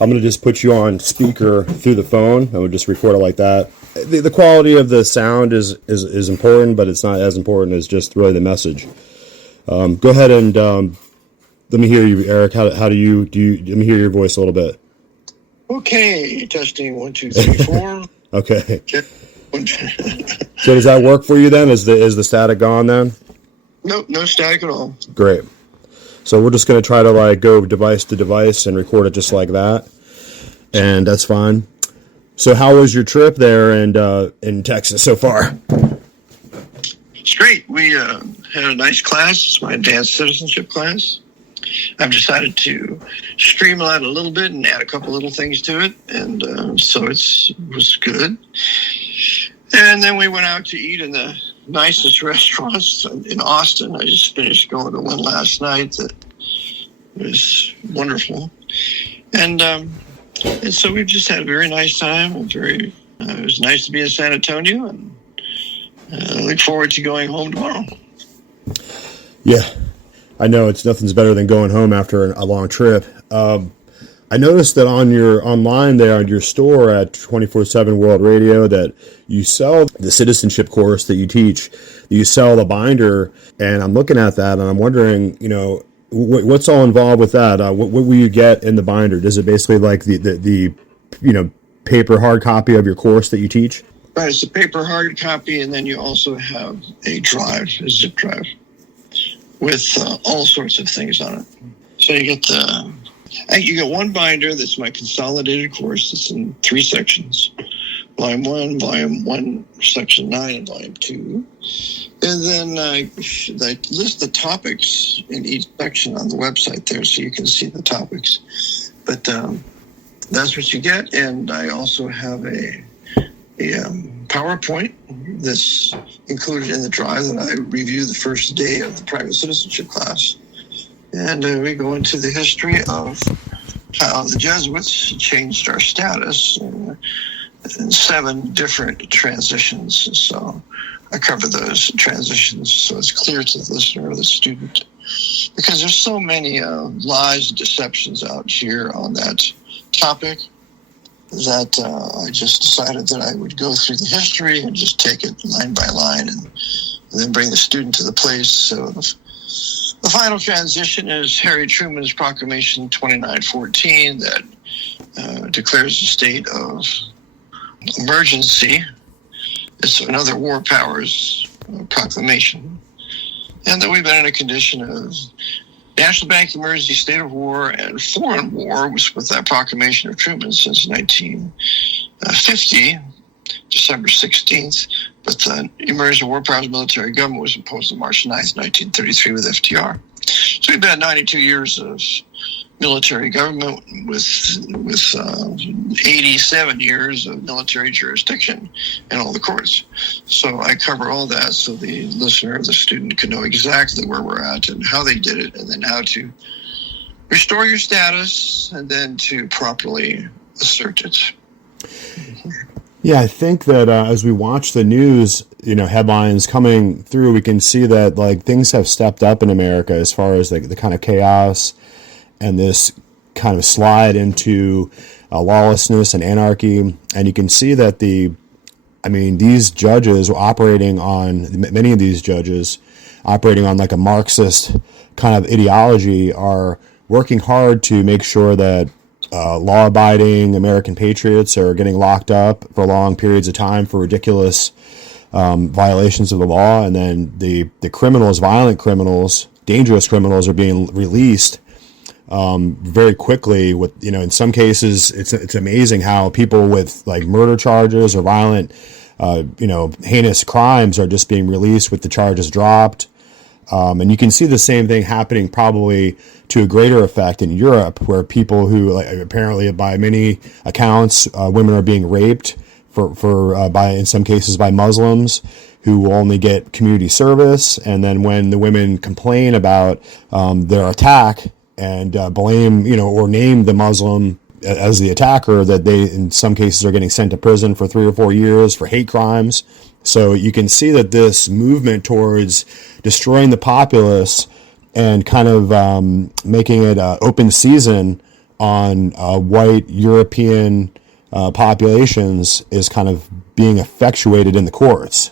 I'm going to just put you on speaker through the phone, and we'll just record it like that. The quality of the sound is important, but it's not as important as just really the message. Go ahead and let me hear you, Eric. How do you let me hear your voice a little bit. Okay, testing 1, 2, 3, 4. Okay. So does that work for you then? Is the static gone then? Nope, no static at all. Great. So we're just going to try to like go device to device and record it just like that, and that's fine. So how was your trip there in Texas so far? It's great. We had a nice class. It's my advanced citizenship class. I've decided to streamline a little bit and add a couple little things to it, and so it was good. And then we went out to eat in the nicest restaurants in Austin. I just finished going to one last night that was wonderful. And so we've just had a very nice time. It was nice to be in San Antonio, and I look forward to going home tomorrow. Yeah, I know nothing's better than going home after a long trip. I noticed that on your online there on your store at 24/7 World Radio that you sell the citizenship course that you teach. You sell the binder, and I'm looking at that, and I'm wondering, what's all involved with that? What will you get in the binder? Does it basically like the paper hard copy of your course that you teach? Right, it's a paper hard copy, and then you also have a zip drive, with all sorts of things on it. So you get one binder that's my consolidated course. It's in 3 sections. Volume 1, Volume 1, Section 9, and Volume 2. And then I list the topics in each section on the website there so you can see the topics. But that's what you get. And I also have a PowerPoint that's included in the drive that I review the first day of the private citizenship class. And we go into the history of how the Jesuits changed our status in 7 different transitions. So I cover those transitions so it's clear to the listener or the student. Because there's so many lies and deceptions out here on that topic that I just decided that I would go through the history and just take it line by line and then bring the student to the place. So the final transition is Harry Truman's Proclamation 2914 that declares the state of emergency. It's another war powers proclamation. And that we've been in a condition of national bank emergency, state of war, and foreign war with that proclamation of Truman since 1950, December 16th. But the emergency war powers military government was imposed on March 9th, 1933 with FDR. So we've had 92 years of military government with 87 years of military jurisdiction in all the courts. So I cover all that so the listener or the student can know exactly where we're at and how they did it, and then how to restore your status and then to properly assert it. Yeah, I think that as we watch the news, headlines coming through, we can see that like things have stepped up in America as far as the kind of chaos and this kind of slide into lawlessness and anarchy. And you can see that these judges many of these judges operating on like a Marxist kind of ideology are working hard to make sure that law-abiding American patriots are getting locked up for long periods of time for ridiculous violations of the law. And then the criminals, violent criminals, dangerous criminals are being released very quickly. With in some cases it's amazing how people with like murder charges or violent heinous crimes are just being released with the charges dropped. And you can see the same thing happening probably to a greater effect in Europe, where people who apparently by many accounts women are being raped by in some cases by Muslims who will only get community service. And then when the women complain about their attack and blame, or name the Muslim as the attacker, that they, in some cases, are getting sent to prison for 3 or 4 years for hate crimes. So you can see that this movement towards destroying the populace and kind of making it open season on white European populations is kind of being effectuated in the courts.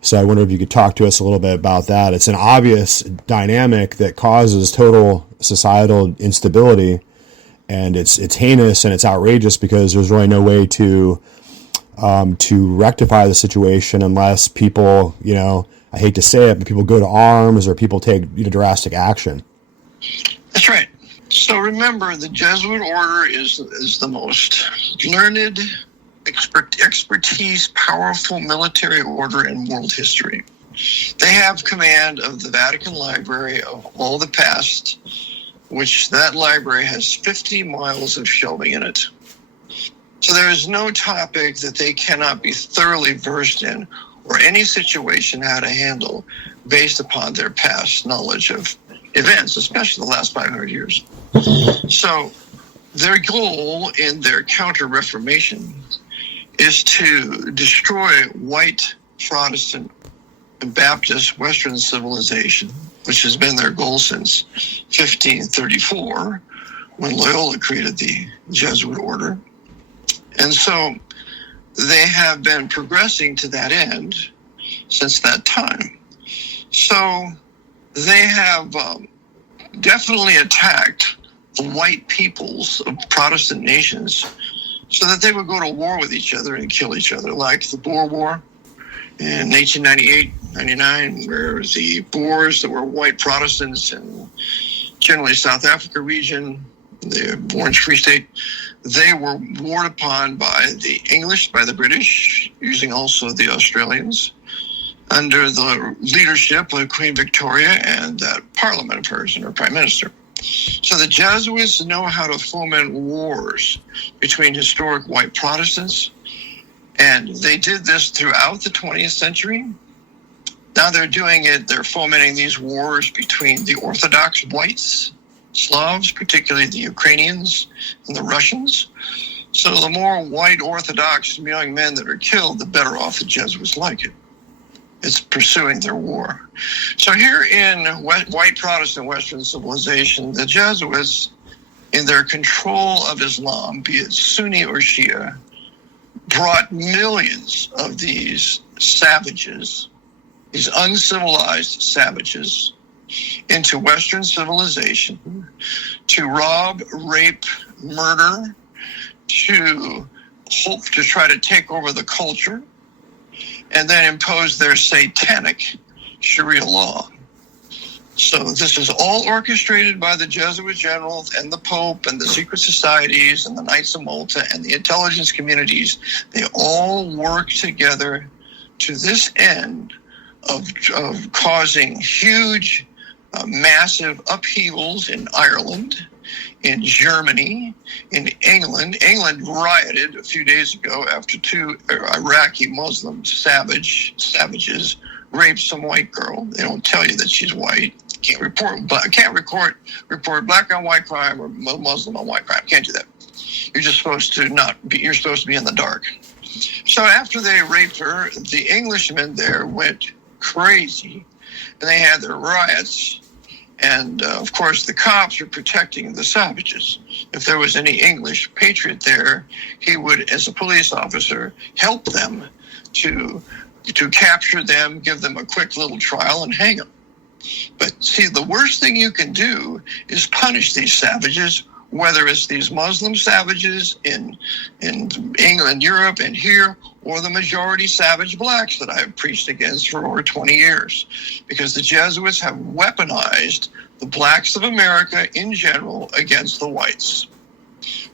So I wonder if you could talk to us a little bit about that. It's an obvious dynamic that causes total societal instability, and it's heinous and it's outrageous because there's really no way to rectify the situation unless people, I hate to say it, but people go to arms or people take drastic action. That's right. So remember, the Jesuit order is the most learned, expertise, powerful military order in world history. They have command of the Vatican Library of all the past, which that library has 50 miles of shelving in it. So there is no topic that they cannot be thoroughly versed in or any situation how to handle based upon their past knowledge of events, especially the last 500 years. So their goal in their Counter Reformation is to destroy white Protestant and Baptist Western civilization, which has been their goal since 1534, when Loyola created the Jesuit order. And so they have been progressing to that end since that time. So they have definitely attacked the white peoples of Protestant nations so that they would go to war with each other and kill each other, like the Boer War in 1898-99, where the Boers that were white Protestants in generally South Africa region, the Orange Free State, they were warred upon by the English, by the British, using also the Australians, under the leadership of Queen Victoria and that Parliament of hers and her Prime Minister. So the Jesuits know how to foment wars between historic white Protestants, and they did this throughout the 20th century. Now they're doing it, they're fomenting these wars between the Orthodox whites, Slavs, particularly the Ukrainians and the Russians. So the more white Orthodox young men that are killed, the better off the Jesuits like it. It's pursuing their war. So here in white Protestant Western civilization, the Jesuits, in their control of Islam, be it Sunni or Shia, brought millions of these savages, these uncivilized savages, into Western civilization to rob, rape, murder, to hope to try to take over the culture, and then impose their satanic Sharia law. So this is all orchestrated by the Jesuit generals and the Pope and the secret societies and the Knights of Malta and the intelligence communities. They all work together to this end of causing huge, massive upheavals in Ireland, in Germany, in England. England rioted a few days ago after two Iraqi Muslim savages raped some white girl. They don't tell you that she's white. Can't report black on white crime or Muslim on white crime. Can't do that. You're just supposed to be in the dark. So after they raped her, the Englishmen there went crazy, and they had their riots. And, of course, the cops were protecting the savages. If there was any English patriot there, he would, as a police officer, help them to capture them, give them a quick little trial, and hang them. But, see, the worst thing you can do is punish these savages, whether it's these Muslim savages in England, Europe, and here, or the majority savage blacks that I've preached against for over 20 years. Because the Jesuits have weaponized the blacks of America in general against the whites.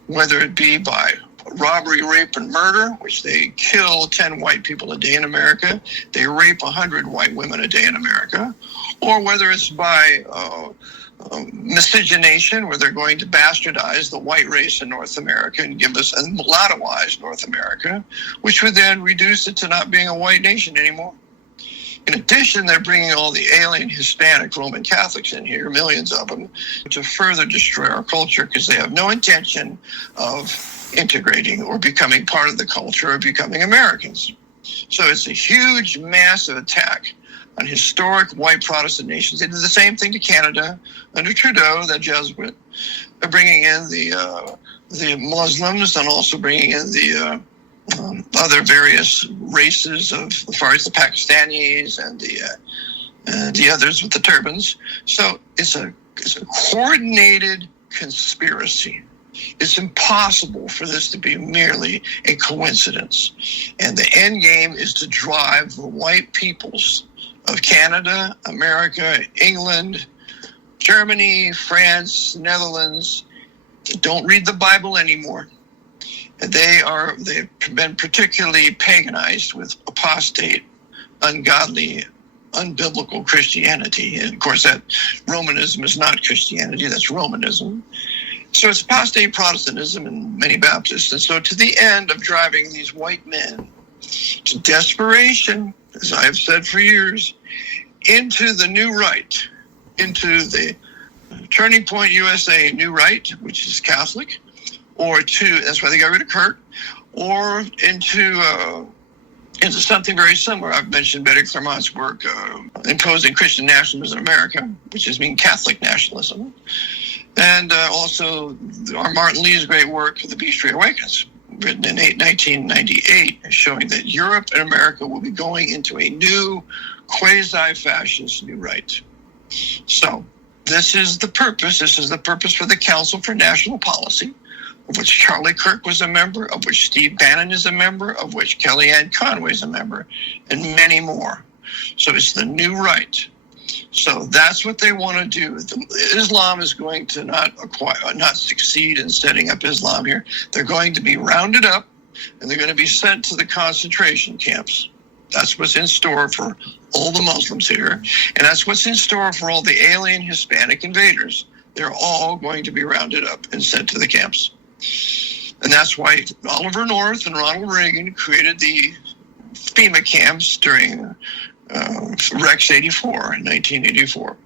Whether it be by robbery, rape, and murder, which they kill 10 white people a day in America, they rape 100 white women a day in America, or whether it's by miscegenation, where they're going to bastardize the white race in North America and give us a mulattoized North America, which would then reduce it to not being a white nation anymore. In addition, they're bringing all the alien Hispanic Roman Catholics in here, millions of them, to further destroy our culture because they have no intention of integrating or becoming part of the culture or becoming Americans. So it's a huge, massive attack on historic white Protestant nations. They did the same thing to Canada under Trudeau, the Jesuit. bringing in the Muslims and also bringing in the other various races of, as far as the Pakistanis and the others with the turbans. So it's a coordinated conspiracy. It's impossible for this to be merely a coincidence. And the end game is to drive the white peoples of Canada, America, England, Germany, France, Netherlands, don't read the Bible anymore. They've been particularly paganized with apostate, ungodly, unbiblical Christianity. And of course, that Romanism is not Christianity, that's Romanism. So it's apostate Protestantism and many Baptists. And so to the end of driving these white men to desperation, as I have said for years, into the new right, into the Turning Point USA New Right, which is Catholic, or that's why they got rid of Kirk, or into something very similar. I've mentioned Betty Clermont's work, Imposing Christian Nationalism in America, which is mean Catholic nationalism, and also Martin Lee's great work, The Beast Reawakens, written in 1998, showing that Europe and America will be going into a new quasi-fascist new right. So this is the purpose. This is the purpose for the Council for National Policy, of which Charlie Kirk was a member, of which Steve Bannon is a member, of which Kellyanne Conway is a member, and many more. So it's the new right. So that's what they want to do. Islam is going to not succeed in setting up Islam here. They're going to be rounded up, and they're going to be sent to the concentration camps. That's what's in store for all the Muslims here. And that's what's in store for all the alien Hispanic invaders. They're all going to be rounded up and sent to the camps. And that's why Oliver North and Ronald Reagan created the FEMA camps during Rex 84 in 1984.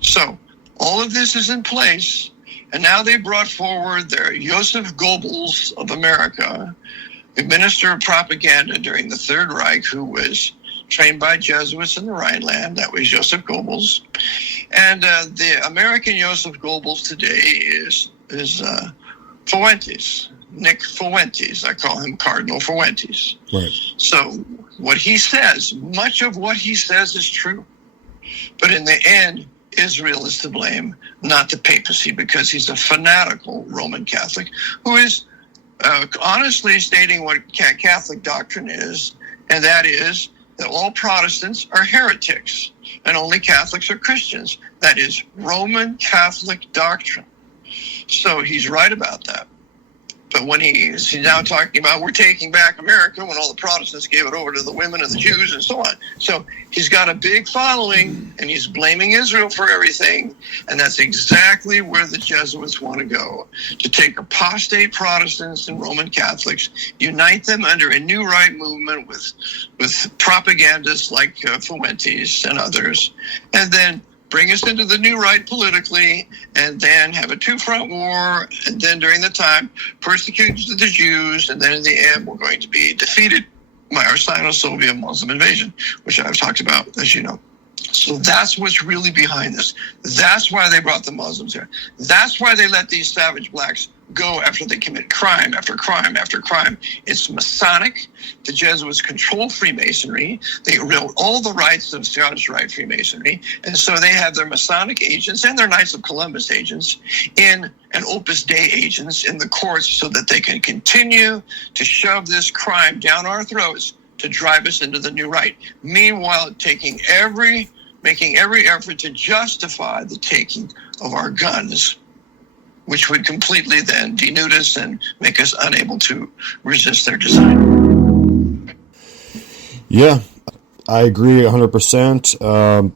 So all of this is in place. And now they brought forward their Joseph Goebbels of America, a minister of propaganda during the Third Reich, who was trained by Jesuits in the Rhineland. That was Joseph Goebbels. And the American Joseph Goebbels today is Fuentes, Nick Fuentes. I call him Cardinal Fuentes. Right. So what he says, much of what he says is true. But in the end, Israel is to blame, not the papacy, because he's a fanatical Roman Catholic who is honestly stating what Catholic doctrine is, and that is that all Protestants are heretics and only Catholics are Christians. That is Roman Catholic doctrine. So he's right about that. But when he's now talking about we're taking back America when all the Protestants gave it over to the women and the Jews and so on. So he's got a big following and he's blaming Israel for everything. And that's exactly where the Jesuits want to go, to take apostate Protestants and Roman Catholics, unite them under a new right movement with propagandists like Fuentes and others, and then bring us into the new right politically, and then have a two-front war, and then during the time, persecute the Jews, and then in the end, we're going to be defeated by our Sino-Soviet Muslim invasion, which I've talked about, as you know. So that's what's really behind this. That's why they brought the Muslims here. That's why they let these savage blacks go after they commit crime after crime after crime. It's Masonic. The Jesuits control Freemasonry. They wrote all the rights of Scottish Rite Freemasonry. And so they have their Masonic agents and their Knights of Columbus agents and Opus Dei agents in the courts so that they can continue to shove this crime down our throats to drive us into the new right. Meanwhile, making every effort to justify the taking of our guns, which would completely then denude us and make us unable to resist their design. Yeah, I agree 100%.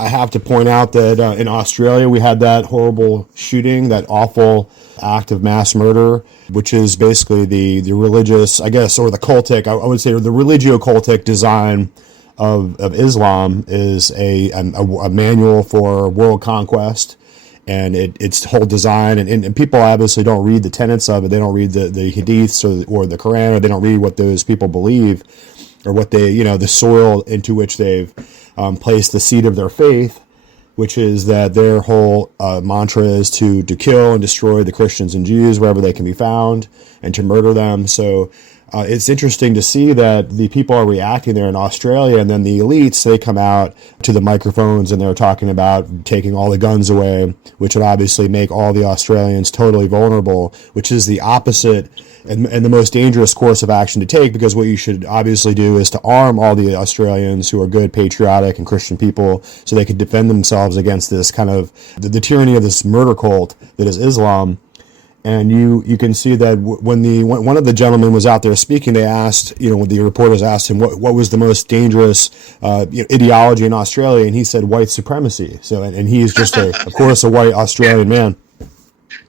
I have to point out that in Australia we had that horrible shooting, that awful act of mass murder, which is basically the religious, I guess, or the cultic, I would say, or the religio-cultic design of Islam is a manual for world conquest. And its whole design, and people obviously don't read the tenets of it. They don't read the hadiths or the Quran, or they don't read what those people believe, or what they, the soil into which they've placed the seed of their faith. which is that their whole mantra is to kill and destroy the Christians and Jews wherever they can be found, and to murder them. So it's interesting to see that the people are reacting there in Australia, and then the elites, they come out to the microphones and they're talking about taking all the guns away, which would obviously make all the Australians totally vulnerable, which is the opposite and the most dangerous course of action to take, because what you should obviously do is to arm all the Australians who are good, patriotic, and Christian people so they could defend themselves against this kind of the tyranny of this murder cult that is Islam. And you can see that when one of the gentlemen was out there speaking, they asked, when the reporters asked him what was the most dangerous ideology in Australia, and he said white supremacy. So, and he's just of course, a white Australian man.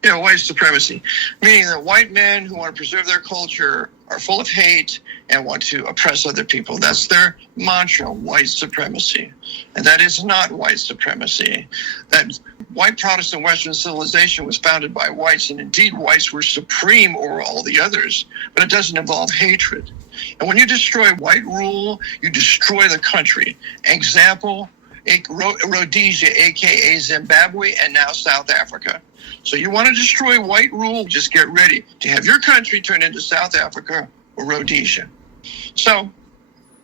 Yeah, white supremacy, meaning that white men who want to preserve their culture are full of hate and want to oppress other people. That's their mantra, white supremacy. And that is not white supremacy. That white Protestant Western civilization was founded by whites, and indeed whites were supreme over all the others, but it doesn't involve hatred. And when you destroy white rule, you destroy the country. Example, Rhodesia, aka Zimbabwe, and now South Africa. So you want to destroy white rule, just get ready to have your country turn into South Africa or Rhodesia. So,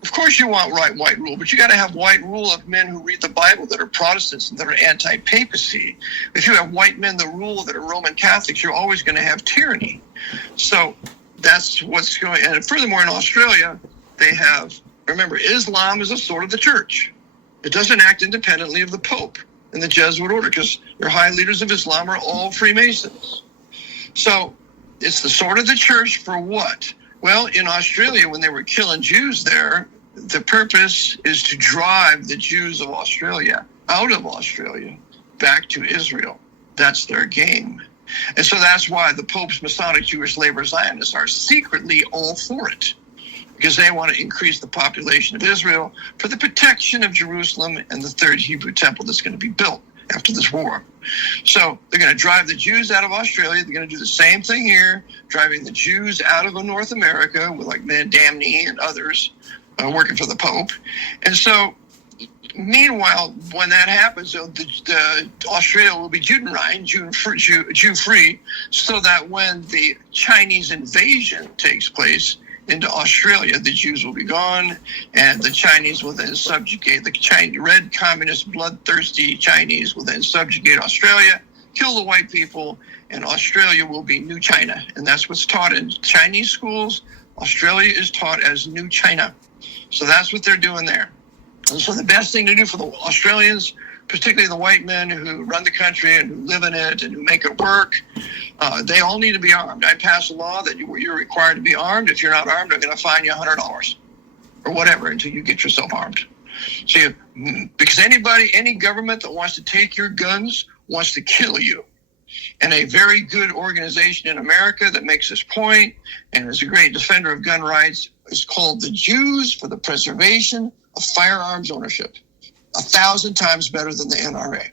of course you want white rule, but you got to have white rule of men who read the Bible, that are Protestants and that are anti-papacy. If you have white men that rule that are Roman Catholics, you're always going to have tyranny. So that's what's going on. And furthermore, in Australia, they have, remember, Islam is a sword of the church. It doesn't act independently of the Pope and the Jesuit order, because their high leaders of Islam are all Freemasons. So it's the sword of the church for what? Well, in Australia, when they were killing Jews there, the purpose is to drive the Jews of Australia out of Australia back to Israel. That's their game. And so that's why the Pope's Masonic Jewish Labor Zionists are secretly all for it, because they want to increase the population of Israel for the protection of Jerusalem and the third Hebrew temple that's going to be built after this war. So they're going to drive the Jews out of Australia. They're going to do the same thing here, driving the Jews out of North America with like Damney and others working for the Pope. And so meanwhile, when that happens, Australia will be Judenrein, Jew-free, so that when the Chinese invasion takes place into Australia, the Jews will be gone, and the Chinese will then subjugate, the red communist bloodthirsty Chinese will then subjugate Australia, kill the white people, and Australia will be New China. And that's what's taught in Chinese schools. Australia is taught as New China. So that's what they're doing there. And so the best thing to do for the Australians, particularly the white men who run the country and who live in it and who make it work, they all need to be armed. I passed a law that you're required to be armed. If you're not armed, I'm going to fine you $100 or whatever until you get yourself armed. So because any government that wants to take your guns wants to kill you. And a very good organization in America that makes this point and is a great defender of gun rights is called the Jews for the Preservation of Firearms Ownership. 1,000 times better than the NRA.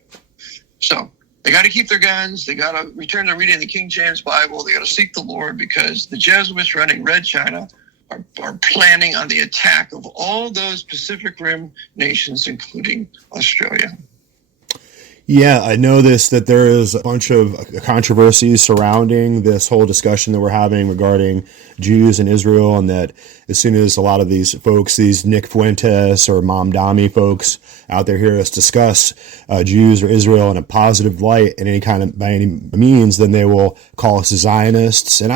So they got to keep their guns. They got to return to reading the King James Bible. They got to seek the Lord, because the Jesuits running Red China are planning on the attack of all those Pacific Rim nations, including Australia. Yeah, I know that there is a bunch of controversies surrounding this whole discussion that we're having regarding Jews in Israel, and that as soon as a lot of these folks, these Nick Fuentes or Mamdani folks out there hear us discuss Jews or Israel in a positive light in any kind of, by any means, then they will call us Zionists. And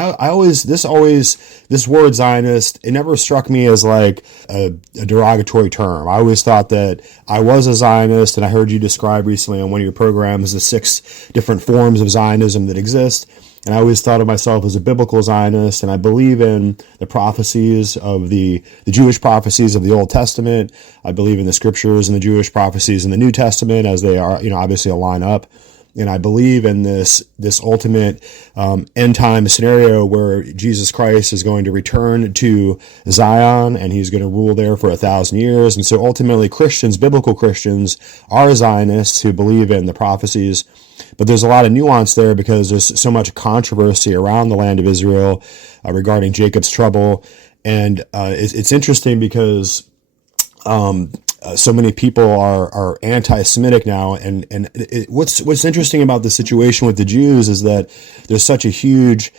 this word Zionist, it never struck me as like a derogatory term. I always thought that I was a Zionist, and I heard you describe recently on one of your programs the 6 different forms of Zionism that exist. And I always thought of myself as a biblical Zionist, and I believe in the prophecies of the Jewish prophecies of the Old Testament. I believe in the scriptures and the Jewish prophecies in the New Testament, as they are, obviously line up. And I believe in this ultimate end time scenario where Jesus Christ is going to return to Zion, and he's going to rule there for 1,000 years. And so ultimately Christians, biblical Christians, are Zionists who believe in the prophecies. But there's a lot of nuance there, because there's so much controversy around the land of Israel regarding Jacob's trouble. And it's interesting because so many people are anti-Semitic now, and what's interesting about the situation with the Jews is that there's such a huge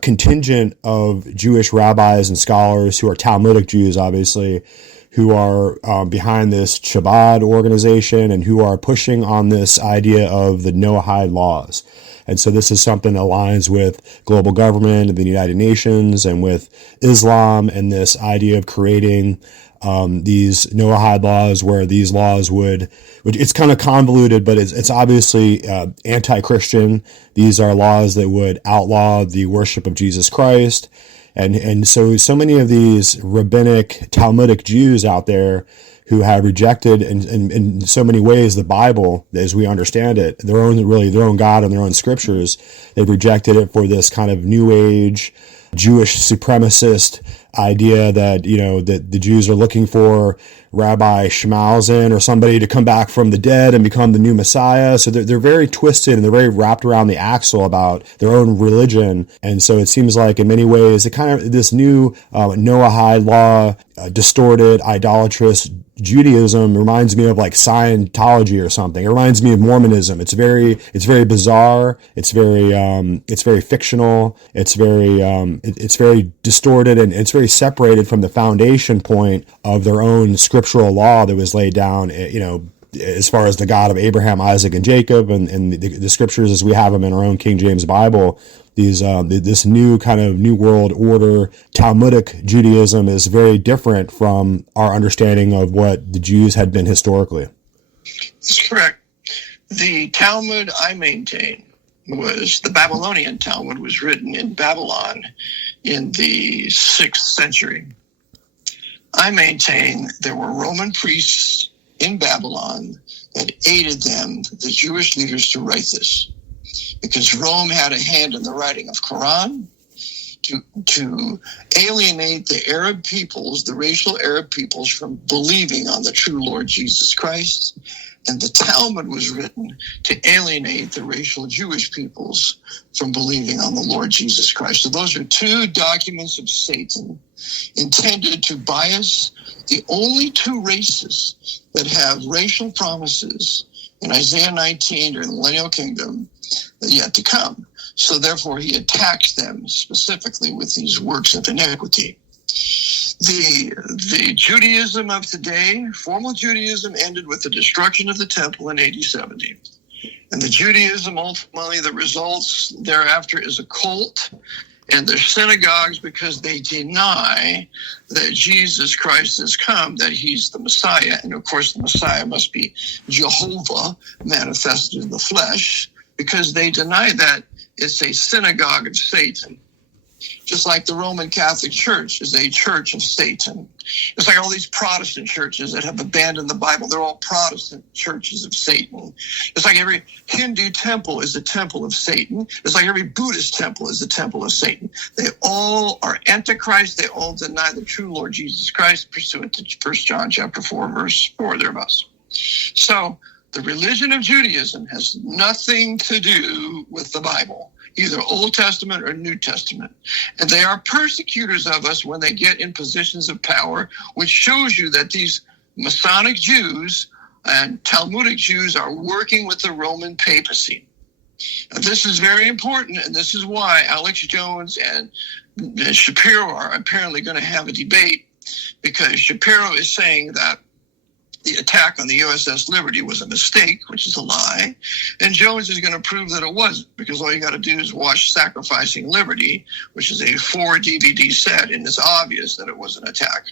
contingent of Jewish rabbis and scholars who are Talmudic Jews, obviously, who are behind this Chabad organization and who are pushing on this idea of the Noahide laws. And so this is something that aligns with global government and the United Nations and with Islam and this idea of creating these Noahide laws, where these laws which it's kind of convoluted, but it's obviously anti-Christian. These are laws that would outlaw the worship of Jesus Christ. And so many of these rabbinic Talmudic Jews out there who have rejected in so many ways the Bible as we understand it, their own God and their own scriptures, they've rejected it for this kind of New Age Jewish supremacist idea that, you know, that the Jews are looking for Rabbi Schmalzen or somebody to come back from the dead and become the new Messiah. So they're very twisted and they're very wrapped around the axle about their own religion. And so it seems like in many ways, it kind of this new Noahide law, distorted, idolatrous Judaism reminds me of like Scientology or something. It reminds me of Mormonism. It's very bizarre. It's very fictional. It's very distorted, and it's very separated from the foundation point of their own scriptural law that was laid down, you know, as far as the God of Abraham, Isaac, and Jacob, and the scriptures as we have them in our own King James Bible. This new kind of New World Order Talmudic Judaism is very different from our understanding of what the Jews had been historically. That's correct. The Talmud I maintain was the Babylonian Talmud, was written in Babylon in the 6th century. I maintain there were Roman priests in Babylon that aided them, the Jewish leaders, to write this, because Rome had a hand in the writing of Quran to alienate the Arab peoples, the racial Arab peoples, from believing on the true Lord Jesus Christ. And the Talmud was written to alienate the racial Jewish peoples from believing on the Lord Jesus Christ. So those are two documents of Satan intended to bias the only two races that have racial promises in Isaiah 19 during the millennial kingdom yet to come. So therefore he attacked them specifically with these works of iniquity. The Judaism of today, formal Judaism, ended with the destruction of the temple in AD 70. And the Judaism, ultimately, the results thereafter is a cult, and they're synagogues because they deny that Jesus Christ has come, that he's the Messiah. And of course, the Messiah must be Jehovah manifested in the flesh, because they deny that it's a synagogue of Satan. Just like the Roman Catholic Church is a church of Satan. It's like all these Protestant churches that have abandoned the Bible. They're all Protestant churches of Satan. It's like every Hindu temple is a temple of Satan. It's like every Buddhist temple is a temple of Satan. They all are antichrist. They all deny the true Lord Jesus Christ, pursuant to 1 John chapter 4, verse 4, thereabouts. So the religion of Judaism has nothing to do with the Bible, either Old Testament or New Testament. And they are persecutors of us when they get in positions of power, which shows you that these Masonic Jews and Talmudic Jews are working with the Roman papacy. Now, this is very important, and this is why Alex Jones and Shapiro are apparently going to have a debate, because Shapiro is saying that the attack on the USS Liberty was a mistake, which is a lie. And Jones is going to prove that it wasn't, because all you got to do is watch Sacrificing Liberty, which is a 4-DVD set, and it's obvious that it was an attack.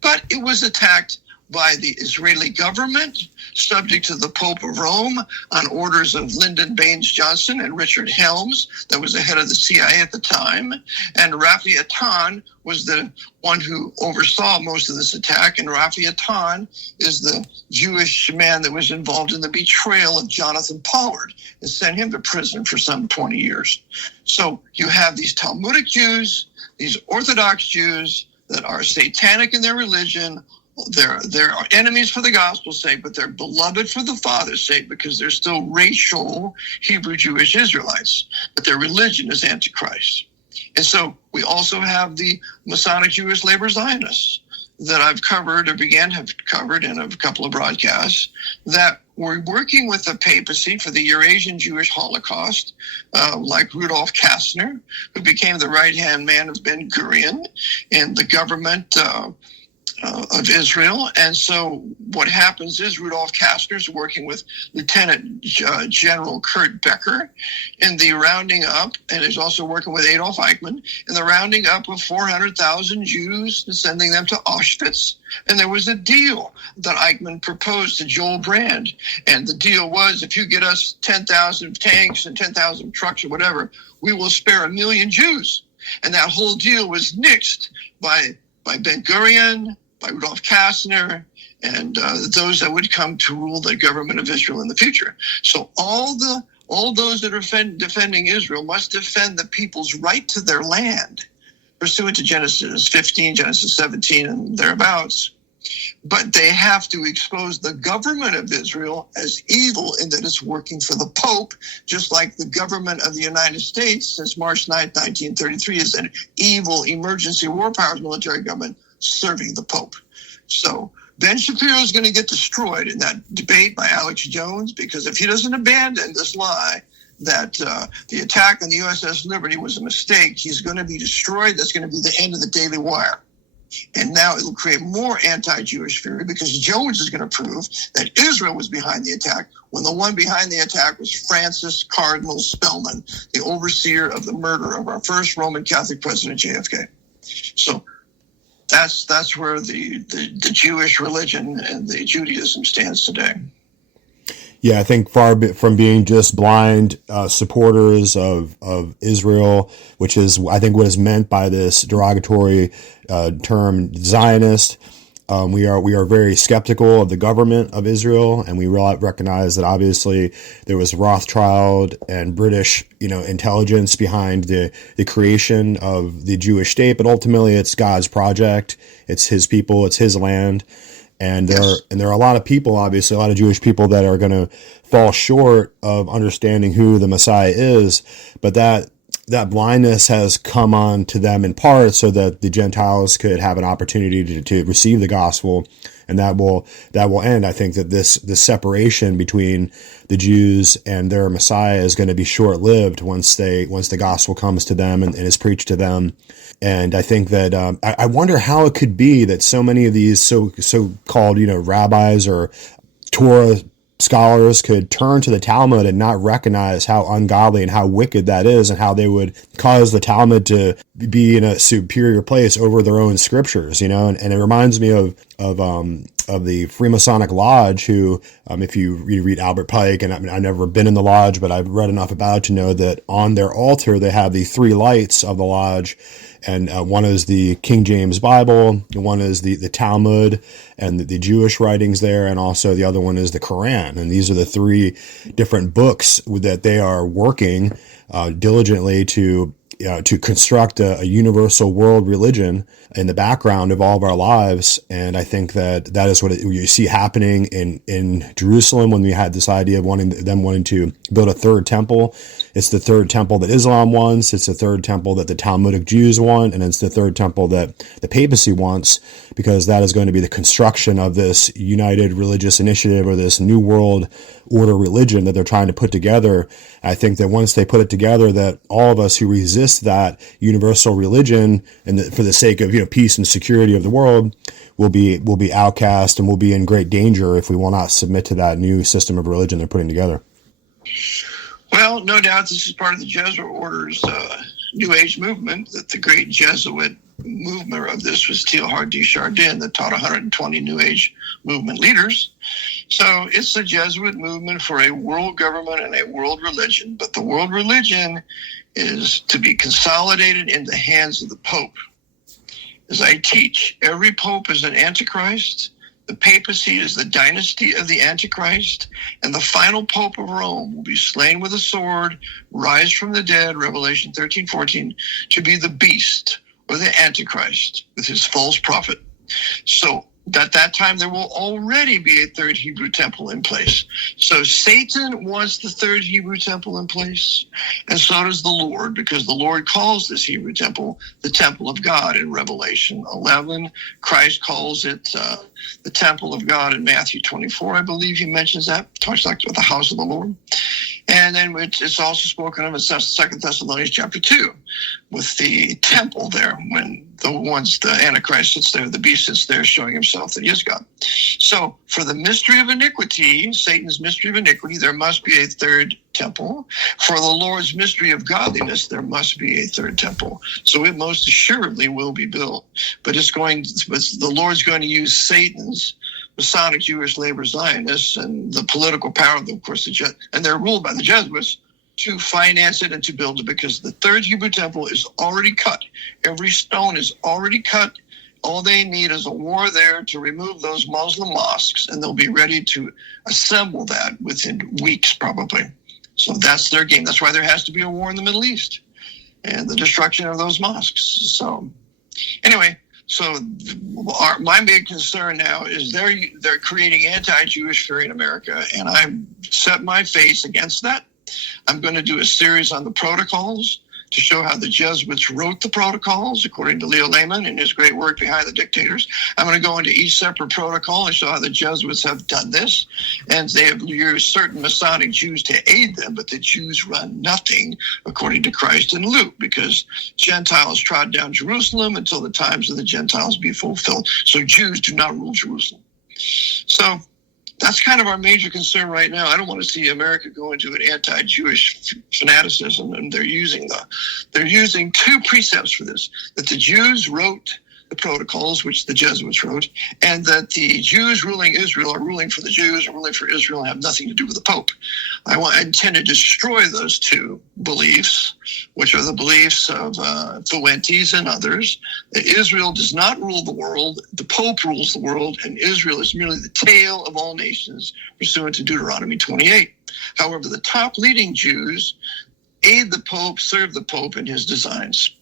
But it was attacked by the Israeli government, subject to the Pope of Rome, on orders of Lyndon Baines Johnson and Richard Helms, that was the head of the CIA at the time. And Rafi Athan was the one who oversaw most of this attack. And Rafi Athan is the Jewish man that was involved in the betrayal of Jonathan Pollard and sent him to prison for some 20 years. So you have these Talmudic Jews, these Orthodox Jews that are satanic in their religion. They're enemies for the gospel's sake, but they're beloved for the Father's sake, because they're still racial Hebrew Jewish Israelites. But their religion is Antichrist. And so we also have the Masonic Jewish labor Zionists that I've covered or began to have covered in a couple of broadcasts that were working with the papacy for the Eurasian Jewish Holocaust, like Rudolf Kastner, who became the right-hand man of Ben Gurion in the government of Israel. And so what happens is Rudolf Kastner is working with Lieutenant General Kurt Becker in the rounding up, and is also working with Adolf Eichmann in the rounding up of 400,000 Jews and sending them to Auschwitz. And there was a deal that Eichmann proposed to Joel Brand. And the deal was, if you get us 10,000 tanks and 10,000 trucks or whatever, we will spare 1 million Jews. And that whole deal was nixed by Ben Gurion, by Rudolf Kastner, and those that would come to rule the government of Israel in the future. So all those that are defending Israel must defend the people's right to their land, pursuant to Genesis 15, Genesis 17, and thereabouts. But they have to expose the government of Israel as evil in that it's working for the Pope, just like the government of the United States since March 9th, 1933 is an evil emergency war powers military government serving the Pope. So Ben Shapiro is going to get destroyed in that debate by Alex Jones, because if he doesn't abandon this lie that the attack on the USS Liberty was a mistake, he's going to be destroyed. That's going to be the end of the Daily Wire. And now it'll create more anti-Jewish fury, because Jones is going to prove that Israel was behind the attack, when the one behind the attack was Francis Cardinal Spellman, the overseer of the murder of our first Roman Catholic president, JFK. So that's where the Jewish religion and the Judaism stands today. Yeah, I think far from being just blind supporters of Israel, which is, I think, what is meant by this derogatory term Zionist. We are very skeptical of the government of Israel, and we recognize that obviously there was Rothschild and British, intelligence behind the creation of the Jewish state. But ultimately, it's God's project. It's His people. It's His land. And there are a lot of people, obviously, a lot of Jewish people that are going to fall short of understanding who the Messiah is. But that blindness has come on to them in part so that the Gentiles could have an opportunity to receive the gospel. And that will end. I think that this separation between the Jews and their Messiah is going to be short-lived once the gospel comes to them and is preached to them. And I think that I wonder how it could be that so many of these so-called rabbis or Torah scholars could turn to the Talmud and not recognize how ungodly and how wicked that is, and how they would cause the Talmud to be in a superior place over their own scriptures, And it reminds me of the Freemasonic Lodge, who, if you read Albert Pike, and I've never been in the lodge, but I've read enough about it to know that on their altar they have the 3 lights of the lodge. And one is the King James Bible, one is the Talmud and the Jewish writings there, and also the other one is the Quran. And these are the 3 different books that they are working diligently to construct a universal world religion in the background of all of our lives. And I think that is what you see happening in Jerusalem when we had this idea of wanting to build a 3rd temple. It's the 3rd temple that Islam wants. It's the 3rd temple that the Talmudic Jews want. And it's the 3rd temple that the papacy wants, because that is going to be the construction of this united religious initiative, or this new world order religion that they're trying to put together. I think that once they put it together, that all of us who resist that universal religion and for the sake of peace and security of the world will be outcast, and will be in great danger if we will not submit to that new system of religion they're putting together. Well, no doubt this is part of the Jesuit order's New Age movement. That the great Jesuit movement of this was Teilhard De Chardin, that taught 120 New Age movement leaders. So it's the Jesuit movement for a world government and a world religion. But the world religion is to be consolidated in the hands of the Pope. As I teach, every Pope is an Antichrist. The papacy is the dynasty of the Antichrist, and the final Pope of Rome will be slain with a sword, rise from the dead, Revelation 13:14, to be the beast or the Antichrist with his false prophet. So At that time, there will already be a third Hebrew temple in place. So Satan wants the third Hebrew temple in place, and so does the Lord, because the Lord calls this Hebrew temple the temple of God in Revelation 11. Christ calls it the temple of God in Matthew 24, I believe he mentions that, talks like the house of the Lord. And then it's also spoken of in 2 Thessalonians chapter 2, with the temple there, when the Antichrist sits there, the beast sits there showing himself that he is God. So for the mystery of iniquity, Satan's mystery of iniquity, there must be a third temple. For the Lord's mystery of godliness, there must be a third temple. So it most assuredly will be built. But the Lord's going to use Satan's Masonic Jewish labor Zionists and the political power, of course, and they're ruled by the Jesuits, to finance it and to build it, because the third Hebrew temple is already cut. Every stone is already cut. All they need is a war there to remove those Muslim mosques, and they'll be ready to assemble that within weeks, probably. So that's their game. That's why there has to be a war in the Middle East and the destruction of those mosques. So anyway, my big concern now is they're creating anti-Jewish fear in America, and I've set my face against that. I'm going to do a series on the protocols to show how the Jesuits wrote the protocols, according to Leo Layman in his great work Behind the Dictators. I'm going to go into each separate protocol and show how the Jesuits have done this. And they have used certain Masonic Jews to aid them, but the Jews run nothing, according to Christ and Luke, because Gentiles trod down Jerusalem until the times of the Gentiles be fulfilled. So Jews do not rule Jerusalem. So that's kind of our major concern right now. I don't want to see America go into an anti-Jewish fanaticism, and they're using two precepts for this: that the Jews wrote the protocols, which the Jesuits wrote, and that the Jews ruling Israel are ruling for the Jews and ruling for Israel and have nothing to do with the Pope. I intend to destroy those two beliefs, which are the beliefs of Fuentes and others, that Israel does not rule the world, the Pope rules the world, and Israel is merely the tail of all nations, pursuant to Deuteronomy 28. However, the top leading Jews aid the Pope, serve the Pope in his designs.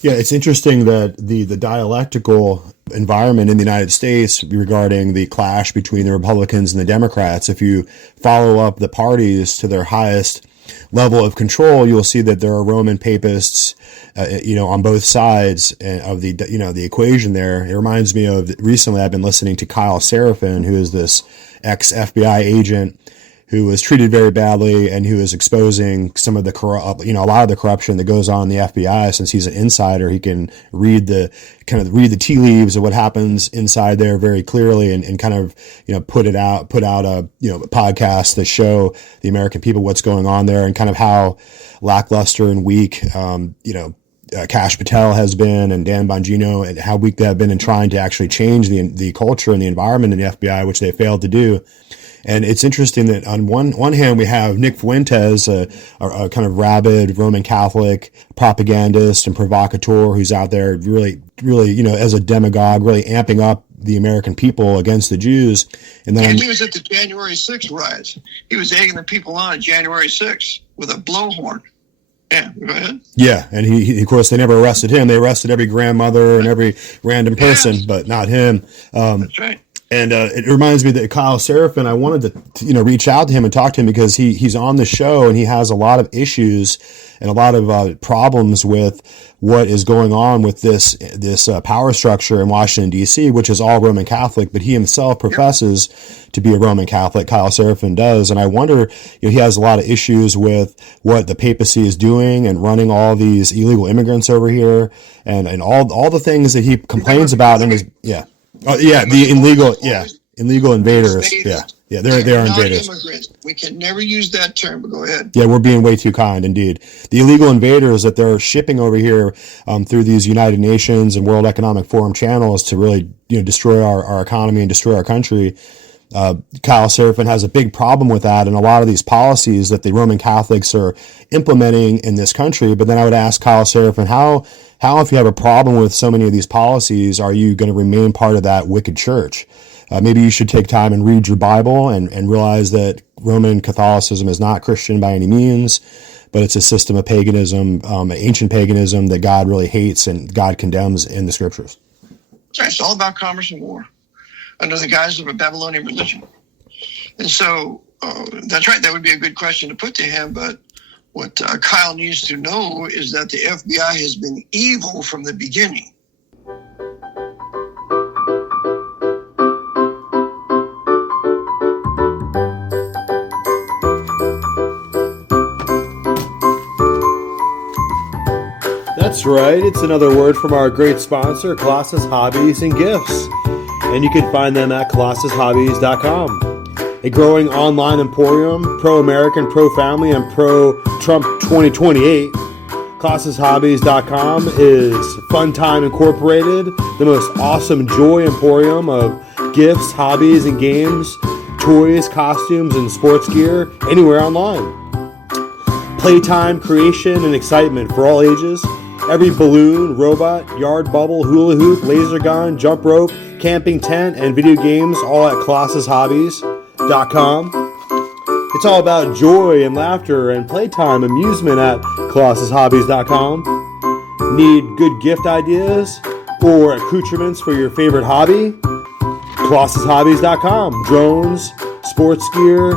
Yeah, it's interesting that the dialectical environment in the United States regarding the clash between the Republicans and the Democrats, if you follow up the parties to their highest level of control, you'll see that there are Roman papists, on both sides of the equation there. It reminds me of, recently I've been listening to Kyle Seraphin, who is this ex-FBI agent who was treated very badly and who is exposing some of the a lot of the corruption that goes on in the FBI. Since he's an insider, he can read the tea leaves of what happens inside there very clearly, and kind of put out a podcast that show the American people what's going on there, and kind of how lackluster and weak Kash Patel has been, and Dan Bongino, and how weak they have been in trying to actually change the culture and the environment in the FBI, which they failed to do. And it's interesting that on one hand, we have Nick Fuentes, a kind of rabid Roman Catholic propagandist and provocateur who's out there really, as a demagogue, really amping up the American people against the Jews. And he was at the January 6th riots. He was egging the people on January 6th with a blowhorn. Yeah, go ahead. Yeah, and he of course, they never arrested him. They arrested every grandmother and every random person, but not him. That's right. And it reminds me that Kyle Seraphin, I wanted to reach out to him and talk to him, because he's on the show and he has a lot of issues and a lot of problems with what is going on with this power structure in Washington, D.C., which is all Roman Catholic, but he himself professes to be a Roman Catholic. Kyle Seraphin does. And I wonder, he has a lot of issues with what the papacy is doing and running all these illegal immigrants over here, and all the things that he complains about in his, illegal invaders. Yeah, they are invaders. Immigrants. We can never use that term, but go ahead. Yeah, we're being way too kind, indeed. The illegal invaders that they're shipping over here through these United Nations and World Economic Forum channels to really destroy our economy and destroy our country. Kyle Seraphin has a big problem with that, and a lot of these policies that the Roman Catholics are implementing in this country. But then I would ask Kyle Seraphin, how if you have a problem with so many of these policies, are you going to remain part of that wicked church? Maybe you should take time and read your Bible and realize that Roman Catholicism is not Christian by any means, but it's a system of paganism, ancient paganism that God really hates and God condemns in the scriptures. It's all about commerce and war under the guise of a Babylonian religion. And so that's right. That would be a good question to put to him. But what Kyle needs to know is that the FBI has been evil from the beginning. That's right. It's another word from our great sponsor, Colossus Hobbies and Gifts. And you can find them at colossushobbies.com. A growing online emporium, pro-American, pro-family, and pro-Trump 2028. ColossusHobbies.com is Fun Time Incorporated, the most awesome joy emporium of gifts, hobbies, and games, toys, costumes, and sports gear anywhere online. Playtime, creation, and excitement for all ages. Every balloon, robot, yard bubble, hula hoop, laser gun, jump rope, camping tent, and video games, all at ColossusHobbies.com. It's all about joy and laughter and playtime amusement at ColossusHobbies.com. Need good gift ideas or accoutrements for your favorite hobby? ColossusHobbies.com. Drones, sports gear,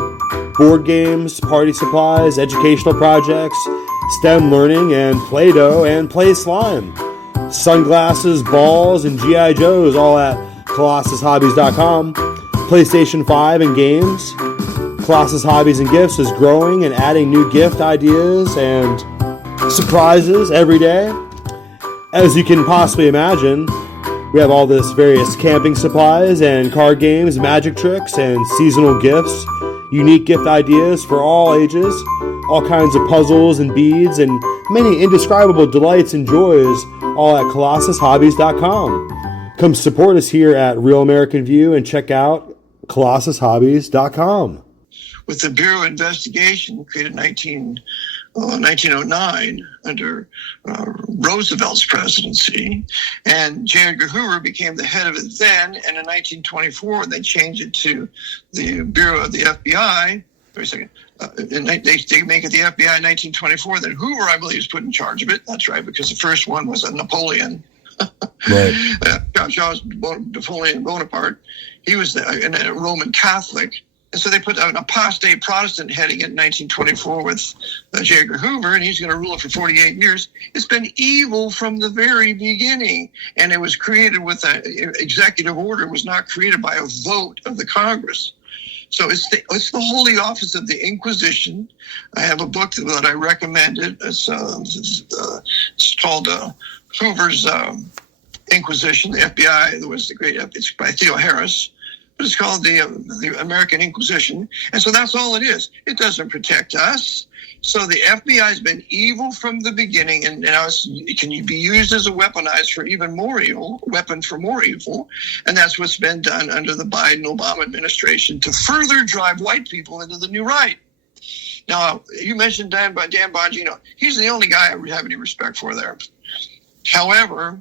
board games, party supplies, educational projects, STEM learning, and Play-Doh and Play Slime. Sunglasses, balls, and G.I. Joes, all at ColossusHobbies.com. PlayStation 5 and games. Colossus Hobbies and Gifts is growing and adding new gift ideas and surprises every day. As you can possibly imagine, we have all this various camping supplies and card games, magic tricks, and seasonal gifts. Unique gift ideas for all ages. All kinds of puzzles and beads and many indescribable delights and joys, all at ColossusHobbies.com. Come support us here at Real American View and check out ColossusHobbies.com. With the Bureau of Investigation, created in 1909 under Roosevelt's presidency, and J. Edgar Hoover became the head of it then, and in 1924 they changed it to the Bureau of the FBI. Wait a second. They make it the FBI in 1924. Then Hoover, I believe, is put in charge of it. That's right, because the first one was a Napoleon. Right. Charles Napoleon Bonaparte. He was a Roman Catholic. And so they put an apostate Protestant heading it in 1924 with J. Edgar Hoover, and he's going to rule it for 48 years. It's been evil from the very beginning, and it was created with an executive order. It was not created by a vote of the Congress. So it's the Holy Office of the Inquisition. I have a book that I recommended. It's called Hoover's Inquisition. The FBI was it's by Theoharis, but it's called the American Inquisition. And so that's all it is. It doesn't protect us. So the FBI has been evil from the beginning, and now it can be used as a weaponized for even more evil, weapon for more evil, and that's what's been done under the Biden-Obama administration to further drive white people into the new right. Now, you mentioned Dan Bongino. He's the only guy I have any respect for there. However,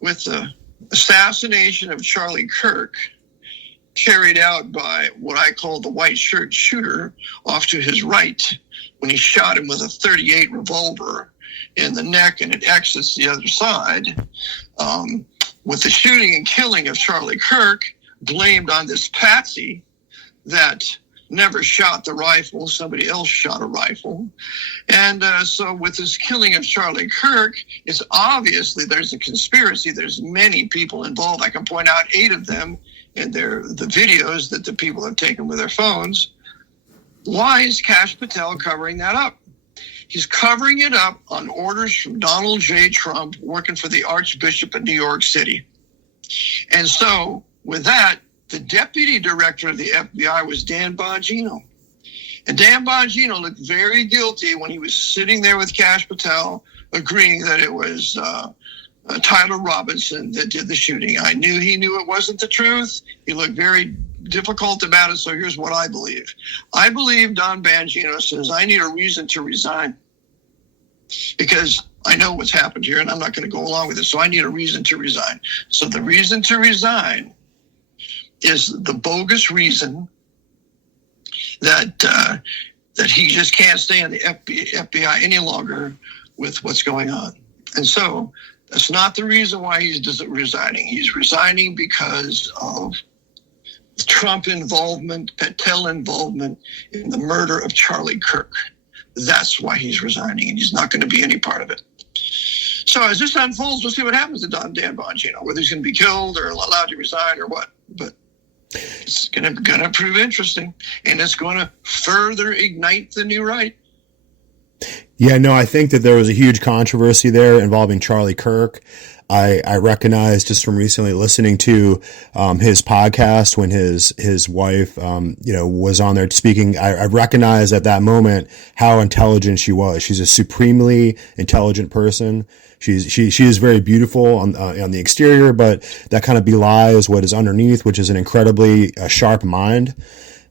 with the assassination of Charlie Kirk, carried out by what I call the white shirt shooter off to his right, when he shot him with a .38 revolver in the neck and it exits the other side, with the shooting and killing of Charlie Kirk blamed on this patsy that never shot the rifle, somebody else shot a rifle. And so with this killing of Charlie Kirk, it's obviously there's a conspiracy. There's many people involved. I can point out 8 of them in the videos that the people have taken with their phones. Why is Kash Patel covering that up? He's covering it up on orders from Donald J. Trump, working for the Archbishop of New York City. And so with that, the deputy director of the FBI was Dan Bongino. And Dan Bongino looked very guilty when he was sitting there with Kash Patel, agreeing that it was Tyler Robinson that did the shooting. I knew he knew it wasn't the truth. He looked very difficult about it, so here's what I believe. I believe Don Bongino says, I need a reason to resign because I know what's happened here and I'm not going to go along with it, so I need a reason to resign. So the reason to resign is the bogus reason that he just can't stay in the FBI any longer with what's going on. And so That's not the reason why he's resigning. He's resigning because of Trump involvement, Patel involvement in the murder of Charlie Kirk. That's why he's resigning, and he's not going to be any part of it. So as this unfolds, we'll see what happens to Dan Bongino, whether he's going to be killed or allowed to resign or what. But it's going to prove interesting, and it's going to further ignite the new right. Yeah, no, I think that there was a huge controversy there involving Charlie Kirk. I recognize just from recently listening to his podcast when his wife was on there speaking. I recognized at that moment how intelligent she was. She's a supremely intelligent person. She is very beautiful on the exterior, but that kind of belies what is underneath, which is an incredibly sharp mind.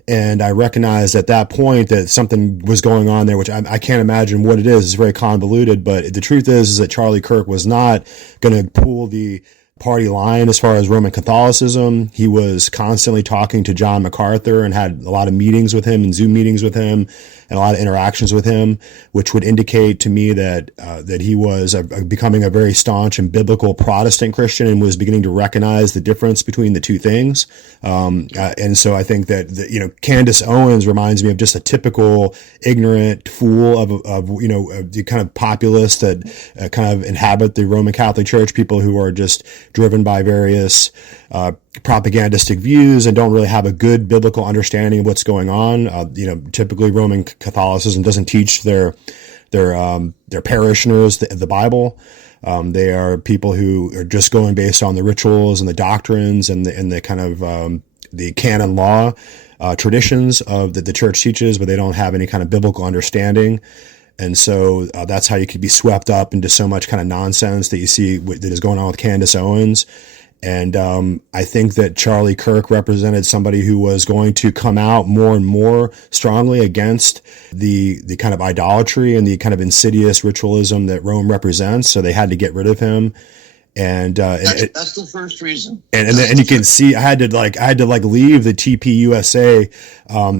And I recognized at that point that something was going on there, which I can't imagine what it is. It's very convoluted, but the truth is that Charlie Kirk was not going to pull the party line as far as Roman Catholicism. He was constantly talking to John MacArthur and had a lot of meetings with him and Zoom meetings with him and a lot of interactions with him, which would indicate to me that he was becoming a very staunch and biblical Protestant Christian and was beginning to recognize the difference between the two things. And so I think that Candace Owens reminds me of just a typical ignorant fool of the kind of populists that kind of inhabit the Roman Catholic Church, people who are just driven by various propagandistic views and don't really have a good biblical understanding of what's going on. Typically Roman Catholicism doesn't teach their parishioners the Bible. They are people who are just going based on the rituals and the doctrines and the kind of the canon law traditions of that the church teaches, but they don't have any kind of biblical understanding. And so that's how you could be swept up into so much kind of nonsense that you see that is going on with Candace Owens. And I think that Charlie Kirk represented somebody who was going to come out more and more strongly against the kind of idolatry and the kind of insidious ritualism that Rome represents. So they had to get rid of him. And that's the first reason. And you can see I had to leave the TPUSA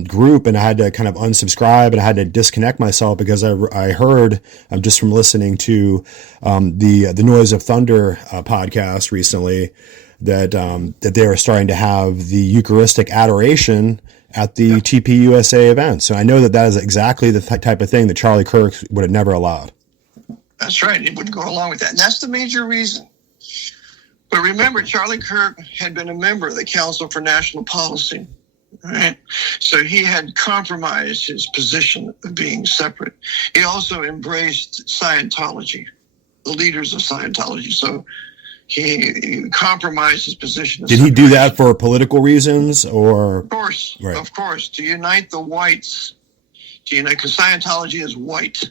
group, and I had to kind of unsubscribe, and I had to disconnect myself because I heard just from listening to the Noise of Thunder podcast recently that they were starting to have the Eucharistic adoration at the TPUSA events. So I know that is exactly the type of thing that Charlie Kirk would have never allowed. That's right. It wouldn't go along with that. And that's the major reason. But remember, Charlie Kirk had been a member of the Council for National Policy, right? So he had compromised his position of being separate. He also embraced Scientology, the leaders of Scientology. So he compromised his position. Did he do that for political reasons, or? Of course, right. Of course, to unite the whites, because Scientology is white.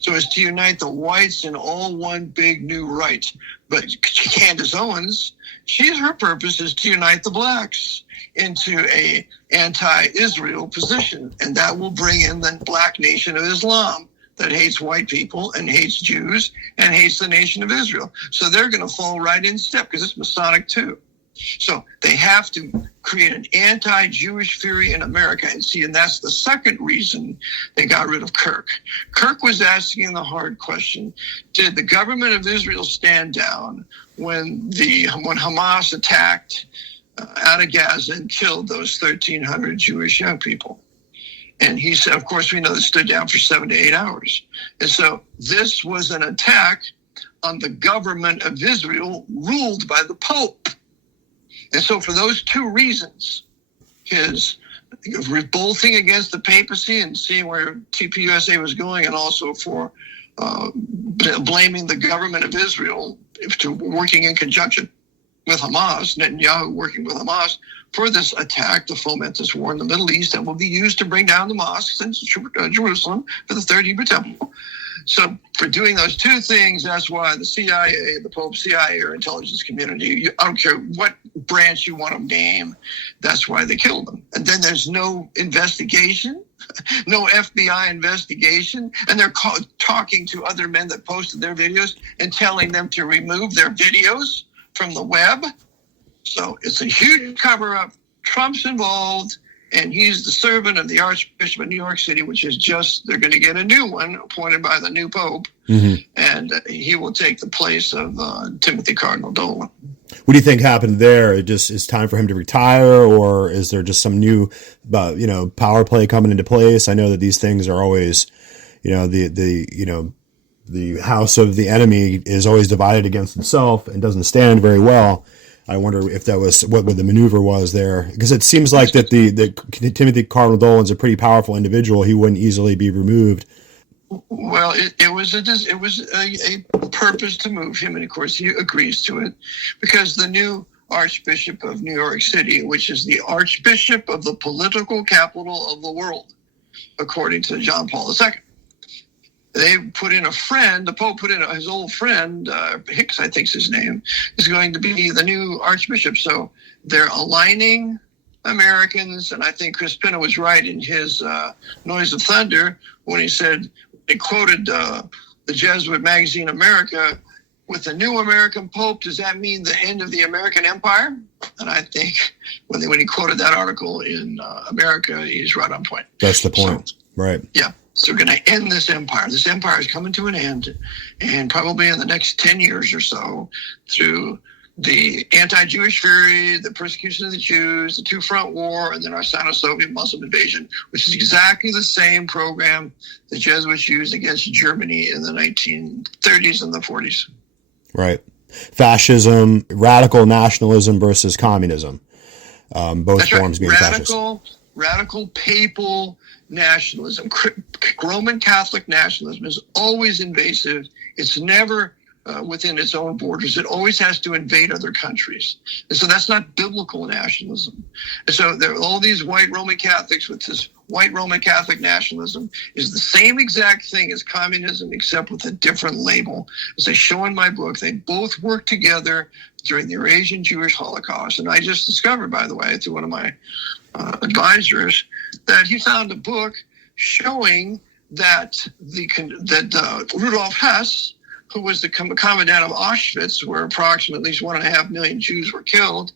So as to unite the whites in all one big new right. But Candace Owens, her purpose is to unite the blacks into a anti-Israel position. And that will bring in the Black Nation of Islam that hates white people and hates Jews and hates the nation of Israel. So they're going to fall right in step because it's Masonic too. So they have to create an anti-Jewish fury in America. And that's the second reason they got rid of Kirk. Kirk was asking the hard question, did the government of Israel stand down when Hamas attacked out of Gaza and killed those 1,300 Jewish young people? And he said, of course, we know they stood down for 7 to 8 hours. And so this was an attack on the government of Israel ruled by the Pope. And so for those two reasons, his revolting against the papacy and seeing where TPUSA was going, and also for blaming the government of Israel to working in conjunction with Hamas, Netanyahu working with Hamas, for this attack to foment this war in the Middle East that will be used to bring down the mosques in Jerusalem for the Third Hebrew Temple. So for doing those two things, that's why the CIA, the Pope, CIA, or intelligence community, I don't care what branch you want to name, that's why they killed them. And then there's no investigation, no FBI investigation, and they're talking to other men that posted their videos and telling them to remove their videos from the web. So it's a huge cover-up. Trump's involved, and he's the servant of the Archbishop of New York City, which is they're going to get a new one appointed by the new Pope, and he will take the place of Timothy Cardinal Dolan. What do you think happened there? It just is time for him to retire, or is there just some new, power play coming into place? I know that these things are always, the house of the enemy is always divided against itself and doesn't stand very well. I wonder if that was what the maneuver was there, because it seems like that the Timothy Cardinal Dolan's a pretty powerful individual. He wouldn't easily be removed. Well, it was a purpose to move him, and of course he agrees to it, because the new Archbishop of New York City, which is the Archbishop of the political capital of the world, according to John Paul II. They put in the Pope put in his old friend, Hicks, I think's his name, is going to be the new Archbishop. So they're aligning Americans, and I think Chris Pinna was right in his Noise of Thunder when he said, he quoted the Jesuit magazine America, with the new American Pope, does that mean the end of the American Empire? And I think when he quoted that article in America, he's right on point. That's the point, right? Yeah. So we're going to end this empire. This empire is coming to an end, and probably in the next 10 years or so, through the anti-Jewish fury, the persecution of the Jews, the two-front war, and then our Sino-Soviet Muslim invasion, which is exactly the same program the Jesuits used against Germany in the 1930s and the 40s. Right. Fascism, radical nationalism versus communism. Both That's forms right. being fascist. Radical papal nationalism, Roman Catholic nationalism is always invasive. It's never within its own borders. It always has to invade other countries. And so that's not biblical nationalism. And so there are all these white Roman Catholics with this white Roman Catholic nationalism is the same exact thing as communism, except with a different label. As I show in my book, they both work together during the Eurasian Jewish Holocaust. And I just discovered, by the way, through one of my advisors, that he found a book showing that Rudolf Hoess, who was the Commandant of Auschwitz, where approximately at least 1.5 million Jews were killed,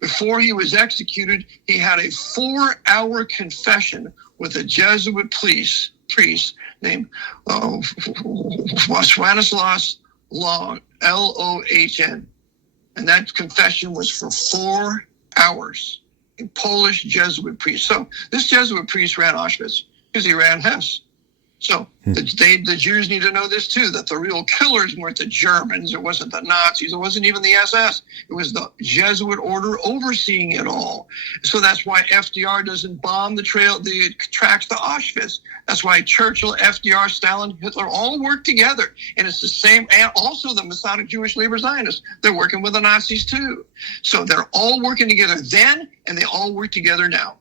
before he was executed, he had a 4-hour confession with a Jesuit priest named Wladyslaw Lohn, Lohn. And that confession was for 4 hours. A Polish Jesuit priest. So this Jesuit priest ran Auschwitz because he ran Hess. So the Jews need to know this too, that the real killers weren't the Germans, it wasn't the Nazis, it wasn't even the SS. It was the Jesuit order overseeing it all. So that's why FDR doesn't bomb the tracks to Auschwitz. That's why Churchill, FDR, Stalin, Hitler all work together. And it's the same, and also the Masonic Jewish Labor Zionists. They're working with the Nazis too. So they're all working together then, and they all work together now.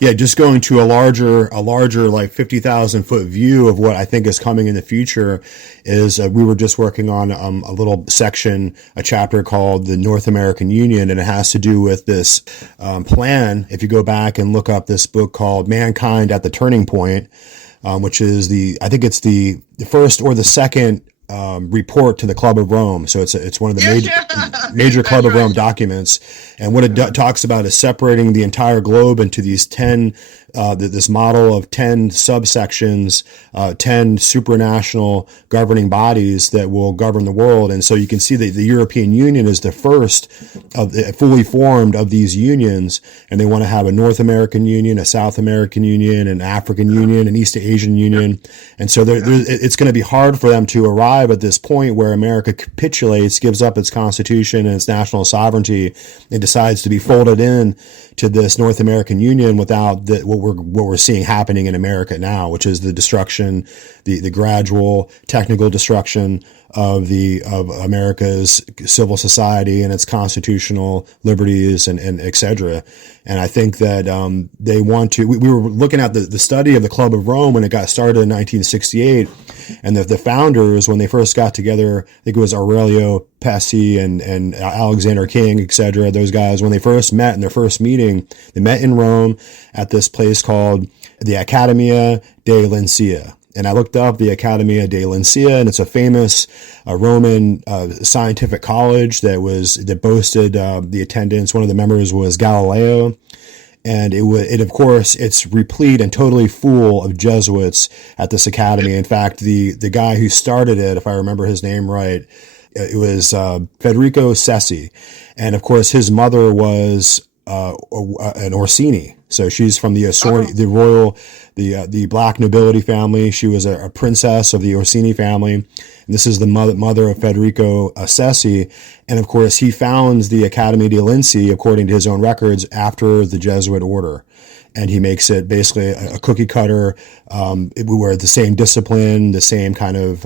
Yeah, just going to a larger like 50,000 foot view of what I think is coming in the future is we were just working on a little section, a chapter called the North American Union, and it has to do with this plan. If you go back and look up this book called Mankind at the Turning Point, which is I think it's the first or the second report to the Club of Rome. So it's one of the major Club of Rome documents. And what it talks about is separating the entire globe into these 10, this model of 10 subsections, 10 supranational governing bodies that will govern the world. And so you can see that the European Union is the first of fully formed of these unions. And they want to have a North American Union, a South American Union, an African Union, an East Asian Union. And so it's going to be hard for them to arrive at this point where America capitulates, gives up its constitution and its national sovereignty, and decides to be folded in to this North American Union without what we're seeing happening in America now, which is the destruction, the gradual technical destruction of America's civil society and its constitutional liberties and et cetera. And I think that they want to. We were looking at the study of the Club of Rome when it got started in 1968, and the founders, when they first got together, I think it was Aurelio Pesci and Alexander King, et cetera. Those guys, when they first met in their first meeting, they met in Rome at this place called the Accademia dei Lincei. And I looked up the Accademia dei Lincei, and it's a famous Roman scientific college that boasted the attendance. One of the members was Galileo, And it of course, it's replete and totally full of Jesuits at this academy. In fact, the guy who started it, if I remember his name right, it was Federico Sessi. And of course, his mother was an Orsini. So she's from the royal, the black nobility family. She was a princess of the Orsini family. And this is the mother of Federico Sessi. And of course, he founds the Accademia dei Lincei, according to his own records, after the Jesuit order. And he makes it basically a cookie cutter, where the same discipline, the same kind of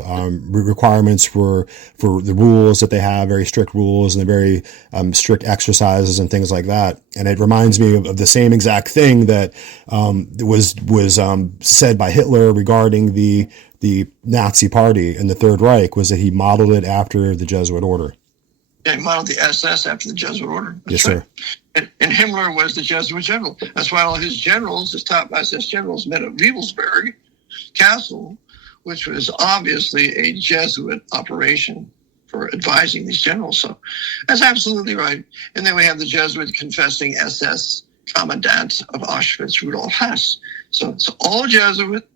requirements for the rules that they have, very strict rules, and the very strict exercises and things like that. And it reminds me of the same exact thing that was said by Hitler regarding the Nazi Party and the Third Reich, was that he modeled it after the Jesuit order. Yeah, he modeled the SS after the Jesuit order. That's yes, right. Sir. And Himmler was the Jesuit general. That's why all his generals, his top SS generals, met at Wewelsburg Castle, which was obviously a Jesuit operation for advising these generals. So that's absolutely right. And then we have the Jesuit confessing SS Commandant of Auschwitz, Rudolf Hoess. So it's all Jesuit.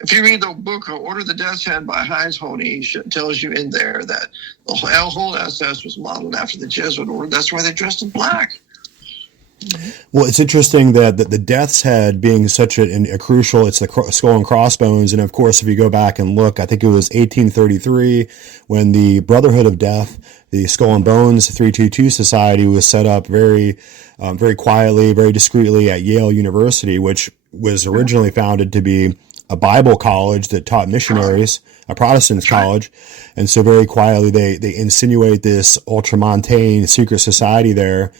If you read the book Order of the Death's Head by Heinz Honig, it tells you in there that the whole SS was modeled after the Jesuit order. That's why they dressed in black. Well, it's interesting that the Death's Head being such a crucial, it's the skull and crossbones. And of course, if you go back and look, I think it was 1833 when the Brotherhood of Death, the Skull and Bones 322 Society, was set up very quietly, very discreetly at Yale University, which was originally founded to be a Bible college that taught missionaries, a Protestant college. And so very quietly, they insinuate this ultramontane secret society there.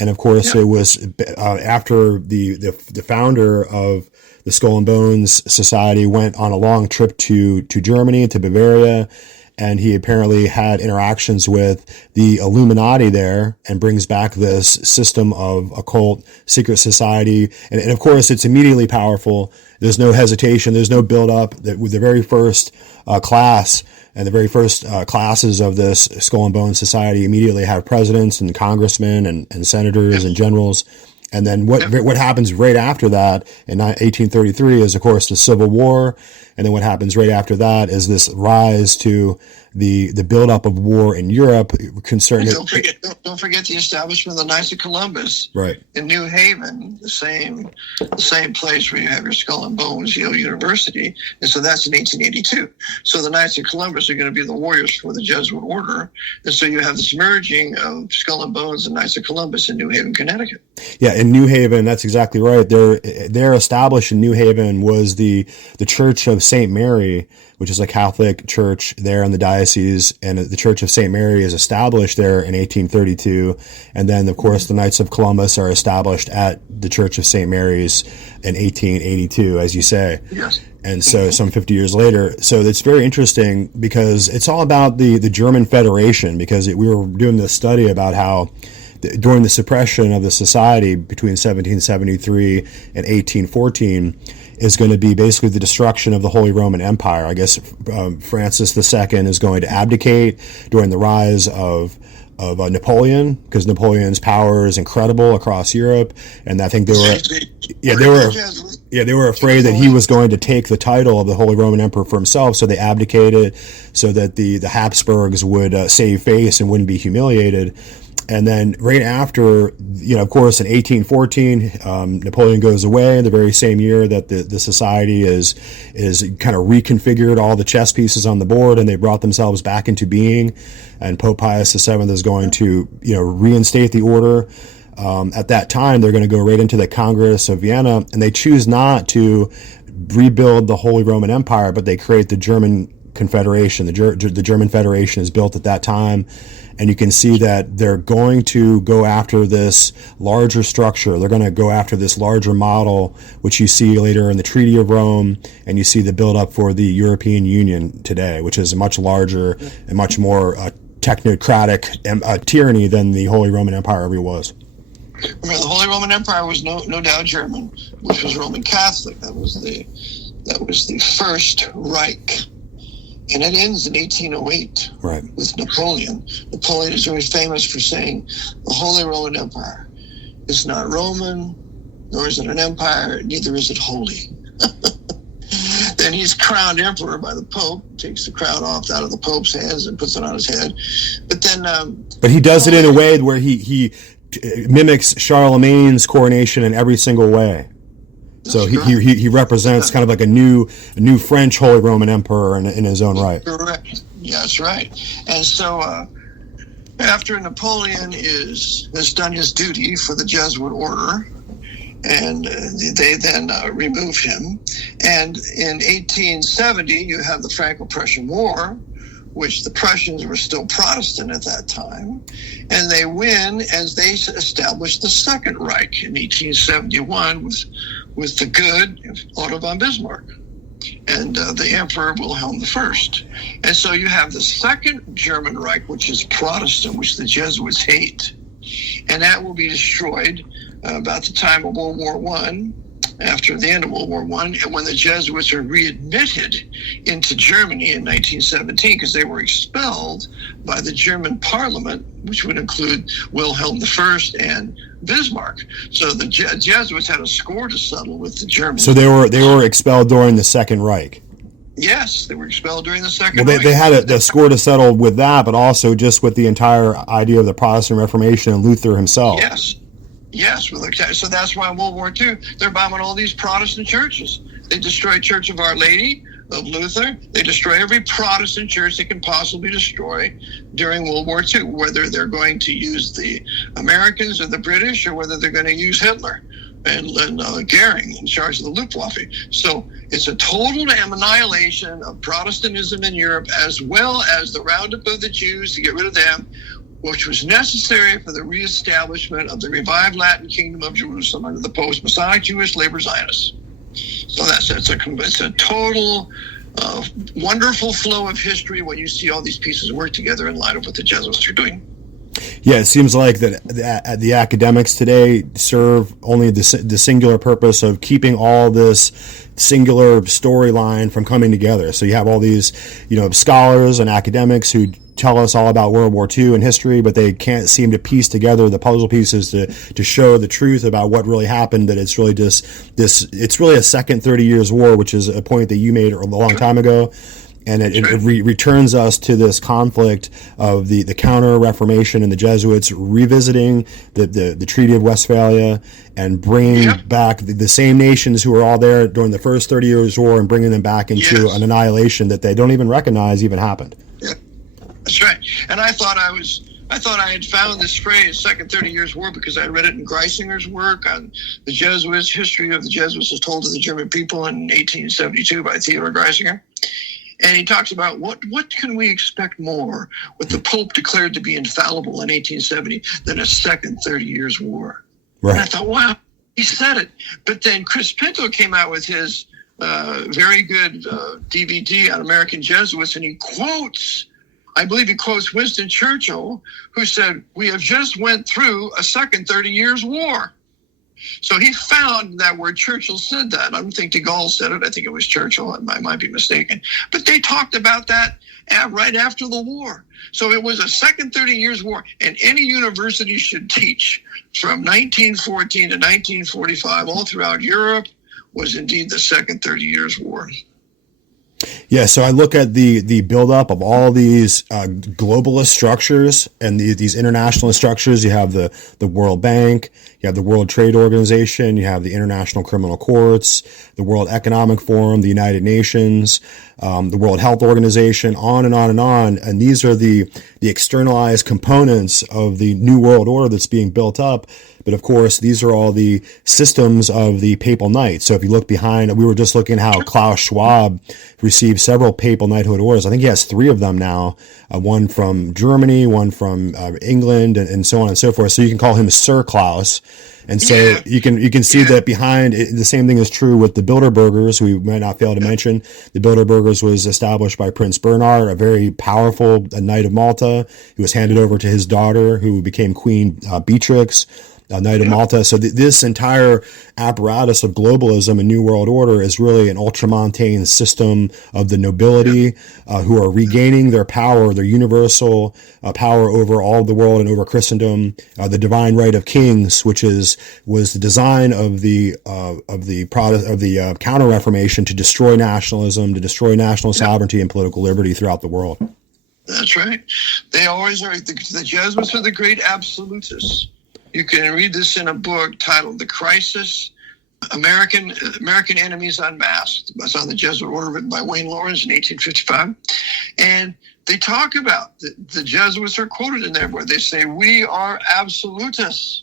And of course, it was after the founder of the Skull and Bones Society went on a long trip to Germany, to Bavaria, and he apparently had interactions with the Illuminati there and brings back this system of occult secret society. And of course, it's immediately powerful. There's no hesitation. There's no build-up. With the very first class and the very first classes of this Skull and Bones Society immediately have presidents and congressmen and senators and generals. And then what happens right after that in 1833 is, of course, the Civil War. And then what happens right after that is this rise to the buildup of war in Europe concerning. Don't forget the establishment of the Knights of Columbus, right, in New Haven, the same place where you have your Skull and Bones, Yale University, and so that's in 1882. So the Knights of Columbus are going to be the warriors for the Jesuit order, and so you have this merging of Skull and Bones and Knights of Columbus in New Haven, Connecticut. Yeah, in New Haven, that's exactly right. They're established in New Haven was the Church of St. Mary, which is a Catholic church there in the diocese, and the Church of St. Mary is established there in 1832. And then, of course, the Knights of Columbus are established at the Church of St. Mary's in 1882, as you say. Yes. And so some 50 years later. So it's very interesting because it's all about the German Federation, because we were doing this study about how during the suppression of the society between 1773 and 1814 is going to be basically the destruction of the Holy Roman Empire. I guess Francis II is going to abdicate during the rise of Napoleon, because Napoleon's power is incredible across Europe, and I think they were afraid that he was going to take the title of the Holy Roman Emperor for himself, so they abdicated so that the Habsburgs would save face and wouldn't be humiliated. And then right after, of course, in 1814, Napoleon goes away, the very same year that the society is kind of reconfigured all the chess pieces on the board, and they brought themselves back into being. And Pope Pius VII is going to, reinstate the order. At that time, they're going to go right into the Congress of Vienna, and they choose not to rebuild the Holy Roman Empire, but they create the German Confederation. The German Federation is built at that time. And you can see that they're going to go after this larger structure. They're going to go after this larger model, which you see later in the Treaty of Rome, and you see the buildup for the European Union today, which is a much larger and much more technocratic tyranny than the Holy Roman Empire ever was. Remember, the Holy Roman Empire was no doubt German, which was Roman Catholic. That was the First Reich. And it ends in 1808 with Napoleon. Napoleon is very famous for saying the Holy Roman Empire is not Roman, nor is it an empire, neither is it holy. Then he's crowned emperor by the Pope, takes the crown off out of the Pope's hands and puts it on his head. But then, but he does it in a way where he mimics Charlemagne's coronation in every single way. So he represents kind of like a new French Holy Roman Emperor in his own right. Correct. Yeah, that's right. And so after Napoleon has done his duty for the Jesuit order, and they then remove him. And in 1870, you have the Franco-Prussian War, which the Prussians were still Protestant at that time, and they win as they establish the Second Reich in 1871 with the good Otto von Bismarck and the Emperor Wilhelm I. And so you have the Second German Reich, which is Protestant, which the Jesuits hate, and that will be destroyed about the time of World War I, after the end of World War I, and when the Jesuits are readmitted into Germany in 1917, because they were expelled by the German Parliament, which would include Wilhelm I and Bismarck. So the Jesuits had a score to settle with the Germans. So they were expelled during the Second Reich. Yes, they were expelled during the Second Reich. Reich. They had the score to settle with that, but also just with the entire idea of the Protestant Reformation and Luther himself. Yes, so that's why in World War II, they're bombing all these Protestant churches. They destroyed Church of Our Lady of Luther. They destroy every Protestant church they can possibly destroy during World War II, whether they're going to use the Americans or the British, or whether they're going to use Hitler and Goering in charge of the Luftwaffe. So it's a total annihilation of Protestantism in Europe, as well as the roundup of the Jews to get rid of them, which was necessary for the reestablishment of the revived Latin Kingdom of Jerusalem under the post-Masonic Jewish labor Zionists. So it's a total wonderful flow of history when you see all these pieces work together in light of what the Jesuits are doing. Yeah, it seems like that the academics today serve only the singular purpose of keeping all this singular storyline from coming together. So you have all these, scholars and academics who tell us all about World War II and history, but they can't seem to piece together the puzzle pieces to show the truth about what really happened, that it's really just it's really a second 30 Years War, which is a point that you made a long time ago. And it returns us to this conflict of the Counter Reformation and the Jesuits revisiting the Treaty of Westphalia and bringing back the same nations who were all there during the first 30 Years War and bringing them back into an annihilation that they don't even recognize even happened. Yeah, that's right. And I thought I had found this phrase, Second 30 Years War, because I read it in Greisinger's work on the Jesuits. History of the Jesuits was told to the German people in 1872 by Theodor Greisinger. And he talks about what can we expect more, what the Pope declared to be infallible in 1870, than a second 30 Years War. Right. And I thought, wow, he said it. But then Chris Pinto came out with his very good DVD on American Jesuits, and he quotes Winston Churchill, who said, "We have just went through a second 30 Years War." So he found that where Churchill said that. I don't think de Gaulle said it. I think it was Churchill. I might be mistaken. But they talked about that right after the war. So it was a second 30 Years War. And any university should teach from 1914 to 1945 all throughout Europe was indeed the second 30 Years War. Yeah, so I look at the buildup of all these globalist structures and these internationalist structures. You have the World Bank, you have the World Trade Organization, you have the International Criminal Courts, the World Economic Forum, the United Nations, the World Health Organization, on and on and on. And these are the externalized components of the New World Order that's being built up. But of course, these are all the systems of the papal knights. So if you look behind, we were just looking at how Klaus Schwab received several papal knighthood orders. I think he has 3 of them now, one from Germany, one from England, and so on and so forth. So you can call him Sir Klaus. And so you can see that behind it, the same thing is true with the Bilderbergers, who we might not fail to mention. The Bilderbergers was established by Prince Bernhard, a very powerful Knight of Malta, who was handed over to his daughter, who became Queen Beatrix. Knight of Malta. So this entire apparatus of globalism and New World Order is really an ultramontane system of the nobility who are regaining their power, their universal power over all the world and over Christendom. The divine right of kings, which was the design of the Counter Reformation to destroy nationalism, to destroy national sovereignty and political liberty throughout the world. That's right. They always are. The Jesuits are the great absolutists. You can read this in a book titled "The Crisis: American Enemies Unmasked." It's on the Jesuit Order, written by Wayne Lawrence in 1855, and they talk about the Jesuits are quoted in there where they say, "We are absolutists.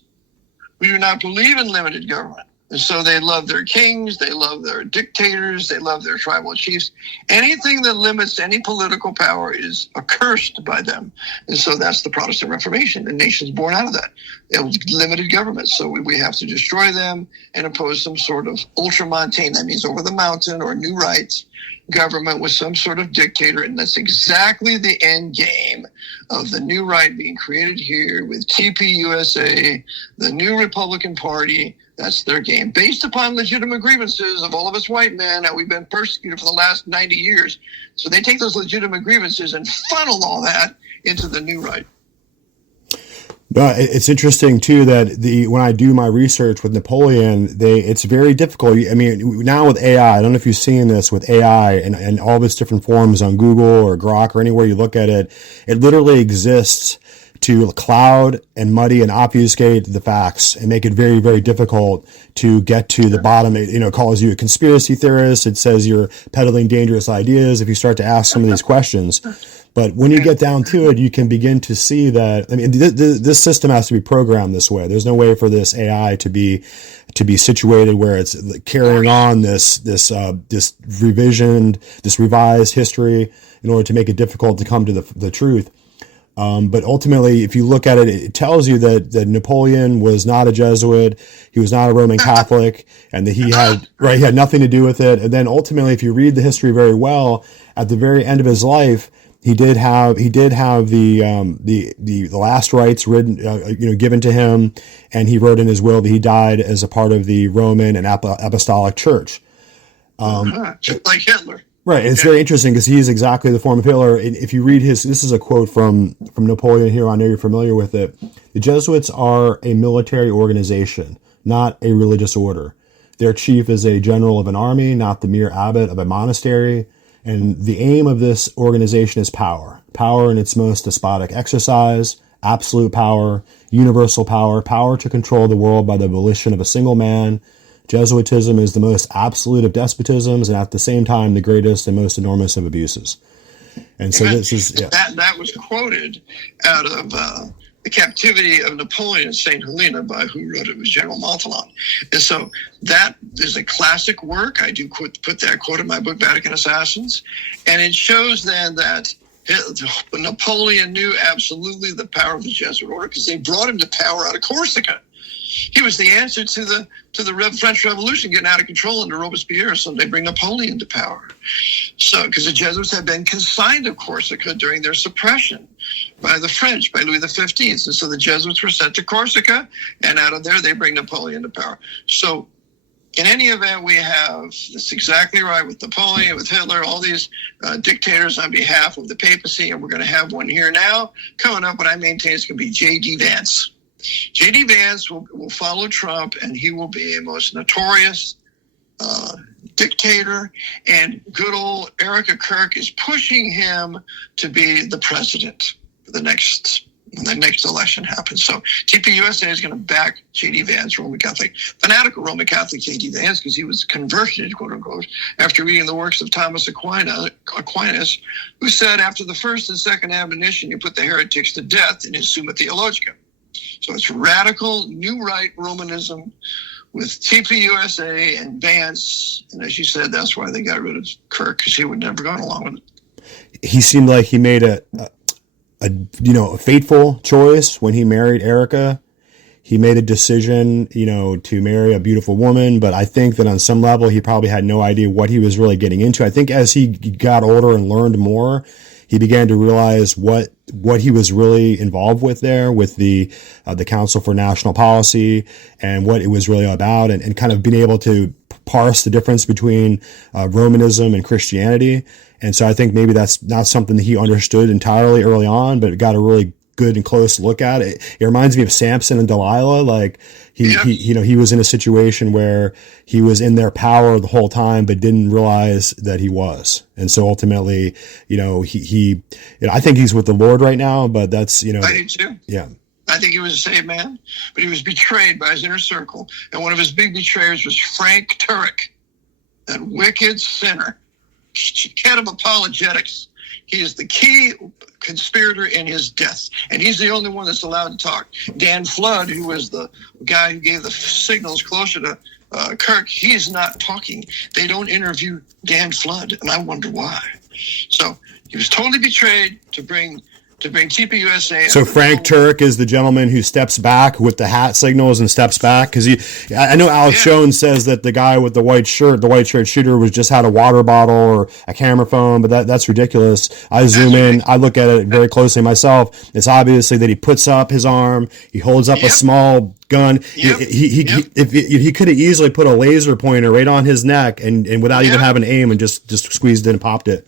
We do not believe in limited government." And so they love their kings, they love their dictators, they love their tribal chiefs. Anything that limits any political power is accursed by them. And so that's the Protestant Reformation. The nation's born out of that. It was limited government. So we have to destroy them and impose some sort of ultramontane, that means over the mountain or new rights, government with some sort of dictator. And that's exactly the end game of the new right being created here with TPUSA, the new Republican Party. That's their game, based upon legitimate grievances of all of us white men that we've been persecuted for the last 90 years. So they take those legitimate grievances and funnel all that into the new right. It's interesting too that when I do my research with Napoleon, it's very difficult. I mean, now with AI, I don't know if you've seen this with AI and all of its different forms on Google or Grok or anywhere you look at it, it literally exists to cloud and muddy and obfuscate the facts and make it very, very difficult to get to the bottom. It calls you a conspiracy theorist. It says you're peddling dangerous ideas if you start to ask some of these questions. But when you get down to it, you can begin to see that, I mean, this system has to be programmed this way. There's no way for this AI to be situated where it's carrying on this revised history in order to make it difficult to come to the truth. But ultimately, if you look at it, it tells you that Napoleon was not a Jesuit, he was not a Roman Catholic, and that he had nothing to do with it. And then ultimately, if you read the history very well, at the very end of his life, he did have the last rites written, given to him, and he wrote in his will that he died as a part of the Roman and Apostolic Church. Just like Hitler. Right. It's very interesting because he's exactly the form of Hitler. If you read this is a quote from Napoleon here. I know you're familiar with it. The Jesuits are a military organization, not a religious order. Their chief is a general of an army, not the mere abbot of a monastery. And the aim of this organization is power. Power in its most despotic exercise, absolute power, universal power, power to control the world by the volition of a single man. Jesuitism is the most absolute of despotisms and at the same time the greatest and most enormous of abuses. And so this is that was quoted out of the Captivity of Napoleon at St. Helena by who wrote it was General Charles. And so that is a classic work. I do put that quote in my book, Vatican Assassins. And it shows then that Napoleon knew absolutely the power of the Jesuit order because they brought him to power out of Corsica. He was the answer to the French Revolution getting out of control under Robespierre, so they bring Napoleon to power. So, because the Jesuits had been consigned to Corsica during their suppression by the French, by Louis XV. And so the Jesuits were sent to Corsica, and out of there they bring Napoleon to power. So in any event, we have, that's exactly right, with Napoleon, with Hitler, all these dictators on behalf of the papacy, and we're going to have one here now. Coming up, what I maintain is going to be J.D. Vance. J.D. Vance will follow Trump, and he will be a most notorious dictator. And good old Erica Kirk is pushing him to be the president for when the next election happens. So TPUSA is going to back J.D. Vance, Roman Catholic, fanatical Roman Catholic J.D. Vance, because he was converted, quote unquote, after reading the works of Thomas Aquinas, who said after the first and second admonition, you put the heretics to death in his Summa Theologica. So it's radical new right Romanism with TPUSA and Vance. And as you said, that's why they got rid of Kirk, because he would never gone along with it. He seemed like he made a fateful choice when he married Erica. He made a decision, to marry a beautiful woman. But I think that on some level, he probably had no idea what he was really getting into. I think as he got older and learned more, he began to realize what he was really involved with there, with the Council for National Policy, and what it was really about, and kind of being able to parse the difference between Romanism and Christianity. And so I think maybe that's not something that he understood entirely early on, but it got a really good and close look at it. It reminds me of Samson and Delilah. Like he was in a situation where he was in their power the whole time, but didn't realize that he was. And so ultimately, I think he's with the Lord right now, but that's, I do too. Yeah. I think he was a saved man, but he was betrayed by his inner circle. And one of his big betrayers was Frank Turek, that wicked sinner, head of apologetics. He is the key conspirator in his death, and he's the only one that's allowed to talk. Dan Flood, who was the guy who gave the signals closer to Kirk, he is not talking. They don't interview Dan Flood, and I wonder why. So he was totally betrayed to bring TPUSA. So Frank Turek is the gentleman who steps back with the hat signals and steps back, because I know Alex Jones says that the guy with the white shirt shooter, was just had a water bottle or a camera phone, but that's ridiculous. I zoom in, I look at it very closely myself. It's obviously that he puts up his arm, he holds up a small gun. If he could have easily put a laser pointer right on his neck and without even having aim, and just squeezed it and popped it.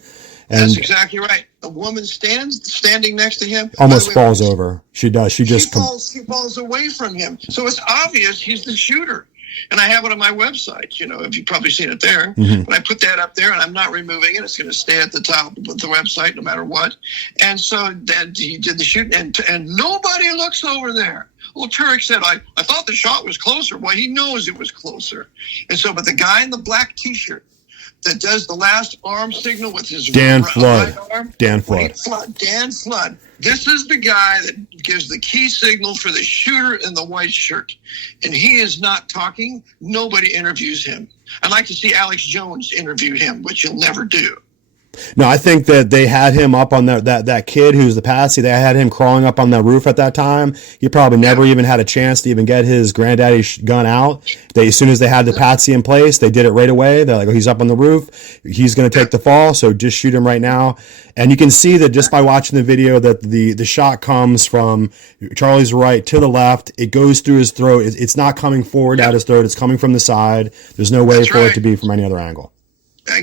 And that's exactly right. A woman standing next to him. Almost falls over. She does. She falls away from him. So it's obvious he's the shooter. And I have it on my website. If you've probably seen it there. Mm-hmm. But I put that up there, and I'm not removing it. It's going to stay at the top of the website no matter what. And so then he did the shooting, and nobody looks over there. Well, Turek said, I thought the shot was closer. Well, he knows it was closer. And so, but the guy in the black T-shirt that does the last arm signal with his Dan Flood. right arm. Dan Flood. Dan Flood. This is the guy that gives the key signal for the shooter in the white shirt. And he is not talking. Nobody interviews him. I'd like to see Alex Jones interview him, which he'll never do. No, I think that they had him up on that kid who's the patsy. They had him crawling up on that roof at that time. He probably never even had a chance to even get his granddaddy's gun out. As soon as they had the patsy in place, they did it right away. They're like, oh, he's up on the roof. He's going to take the fall, so just shoot him right now. And you can see that just by watching the video that the shot comes from Charlie's right to the left. It goes through his throat. It's not coming forward at his throat. It's coming from the side. There's no way for it to be from any other angle.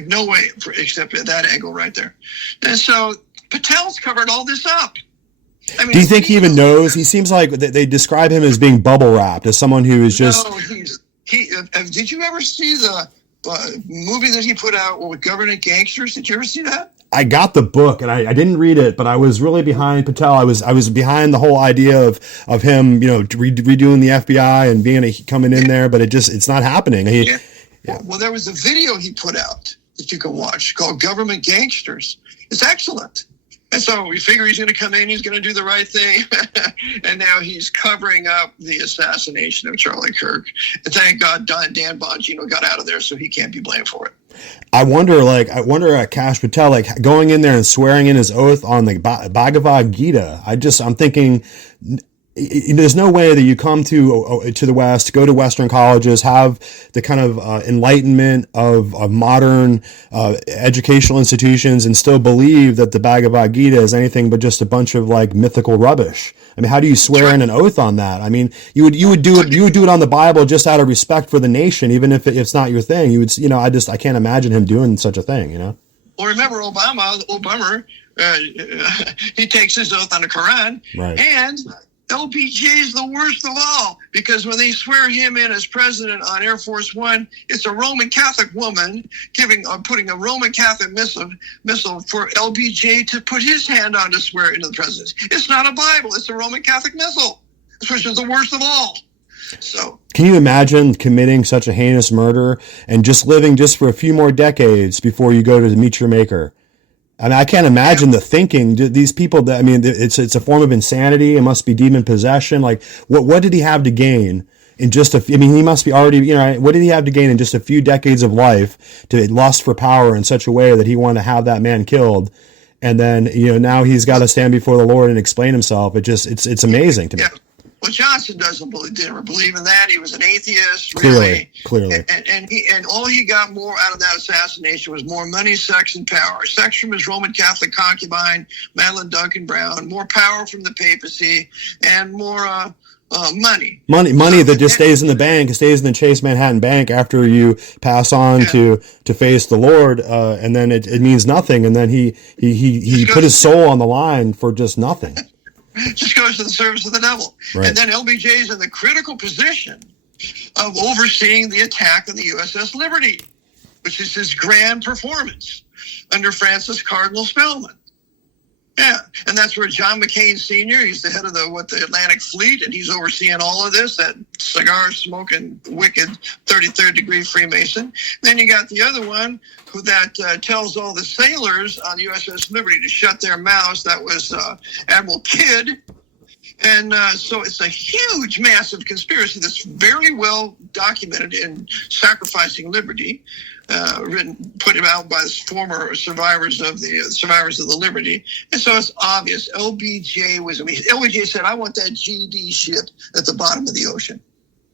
No way, except at that angle right there. And so Patel's covered all this up. I mean, do you think he even knows? He seems like they describe him as being bubble wrapped, as someone who is just. No, did you ever see the movie that he put out with Government Gangsters? Did you ever see that? I got the book and I didn't read it, but I was really behind Patel. I was behind the whole idea of him, redoing the FBI and coming in there, but it's not happening. Well, there was a video he put out that you can watch called Government Gangsters. It's excellent. And so we figure he's going to come in, he's going to do the right thing. And now he's covering up the assassination of Charlie Kirk. And thank God Dan Bongino got out of there, so he can't be blamed for it. I wonder at Kash Patel, going in there and swearing in his oath on the Bhagavad Gita. I'm thinking, there's no way that you come to the West, go to Western colleges, have the kind of enlightenment of modern educational institutions, and still believe that the Bhagavad Gita is anything but just a bunch of mythical rubbish. I mean, how do you swear in an oath on that? I mean, you would do it on the Bible just out of respect for the nation, even if it's not your thing. You would, I can't imagine him doing such a thing. Well, remember Obama, he takes his oath on the Quran, right. And LBJ is the worst of all, because when they swear him in as president on Air Force One, it's a Roman Catholic woman putting a Roman Catholic missile for LBJ to put his hand on to swear into the presidency. It's not a Bible; it's a Roman Catholic missile, which is the worst of all. So, can you imagine committing such a heinous murder and just living just for a few more decades before you go to meet your maker? I mean, I can't imagine the thinking. These people, it's a form of insanity. It must be demon possession. What did he have to gain in he must be already, what did he have to gain in just a few decades of life to lust for power in such a way that he wanted to have that man killed? And then, now he's got to stand before the Lord and explain himself. It's amazing to me. Yeah. Well, Johnson didn't believe in that. He was an atheist, really. Clearly. And all he got more out of that assassination was more money, sex, and power. Sex from his Roman Catholic concubine, Madeline Duncan Brown, more power from the papacy, and more money. Money that just stays in the bank, stays in the Chase Manhattan Bank after you pass on to face the Lord, and then it means nothing. And then he put his soul on the line for just nothing. Just goes to the service of the devil. Right. And then LBJ is in the critical position of overseeing the attack on the USS Liberty, which is his grand performance under Francis Cardinal Spellman. Yeah, and that's where John McCain Sr., he's the head of the Atlantic Fleet, and he's overseeing all of this, that cigar-smoking, wicked 33rd degree Freemason. Then you got the other one that tells all the sailors on the USS Liberty to shut their mouths. That was Admiral Kidd. And so it's a huge, massive conspiracy that's very well documented in Sacrificing Liberty, put out by the former survivors of the Liberty. And so it's obvious. LBJ said, I want that GD ship at the bottom of the ocean.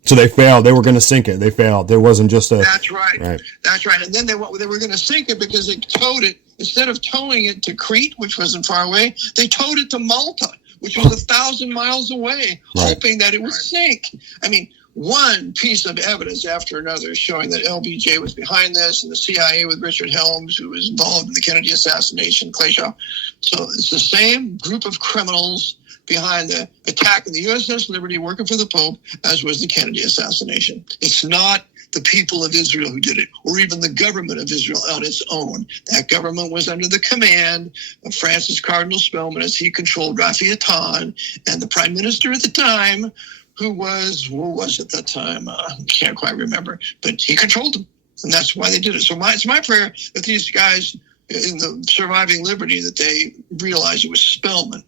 So they failed. They were going to sink it. They failed. There wasn't just a... That's right. That's right. And then they were going to sink it because they towed it. Instead of towing it to Crete, which wasn't far away, they towed it to Malta, which was 1,000 miles away, hoping that it would sink. I mean, one piece of evidence after another showing that LBJ was behind this, and the CIA with Richard Helms, who was involved in the Kennedy assassination, Clayshaw. So it's the same group of criminals behind the attack on the USS Liberty working for the Pope as was the Kennedy assassination. It's not the people of Israel who did it, or even the government of Israel on its own. That government was under the command of Francis Cardinal Spellman as he controlled Rafi Athan, and the prime minister at the time, who was at that time? I can't quite remember, but he controlled them, and that's why they did it. So it's my prayer that these guys in the Surviving Liberty, that they realize it was Spellman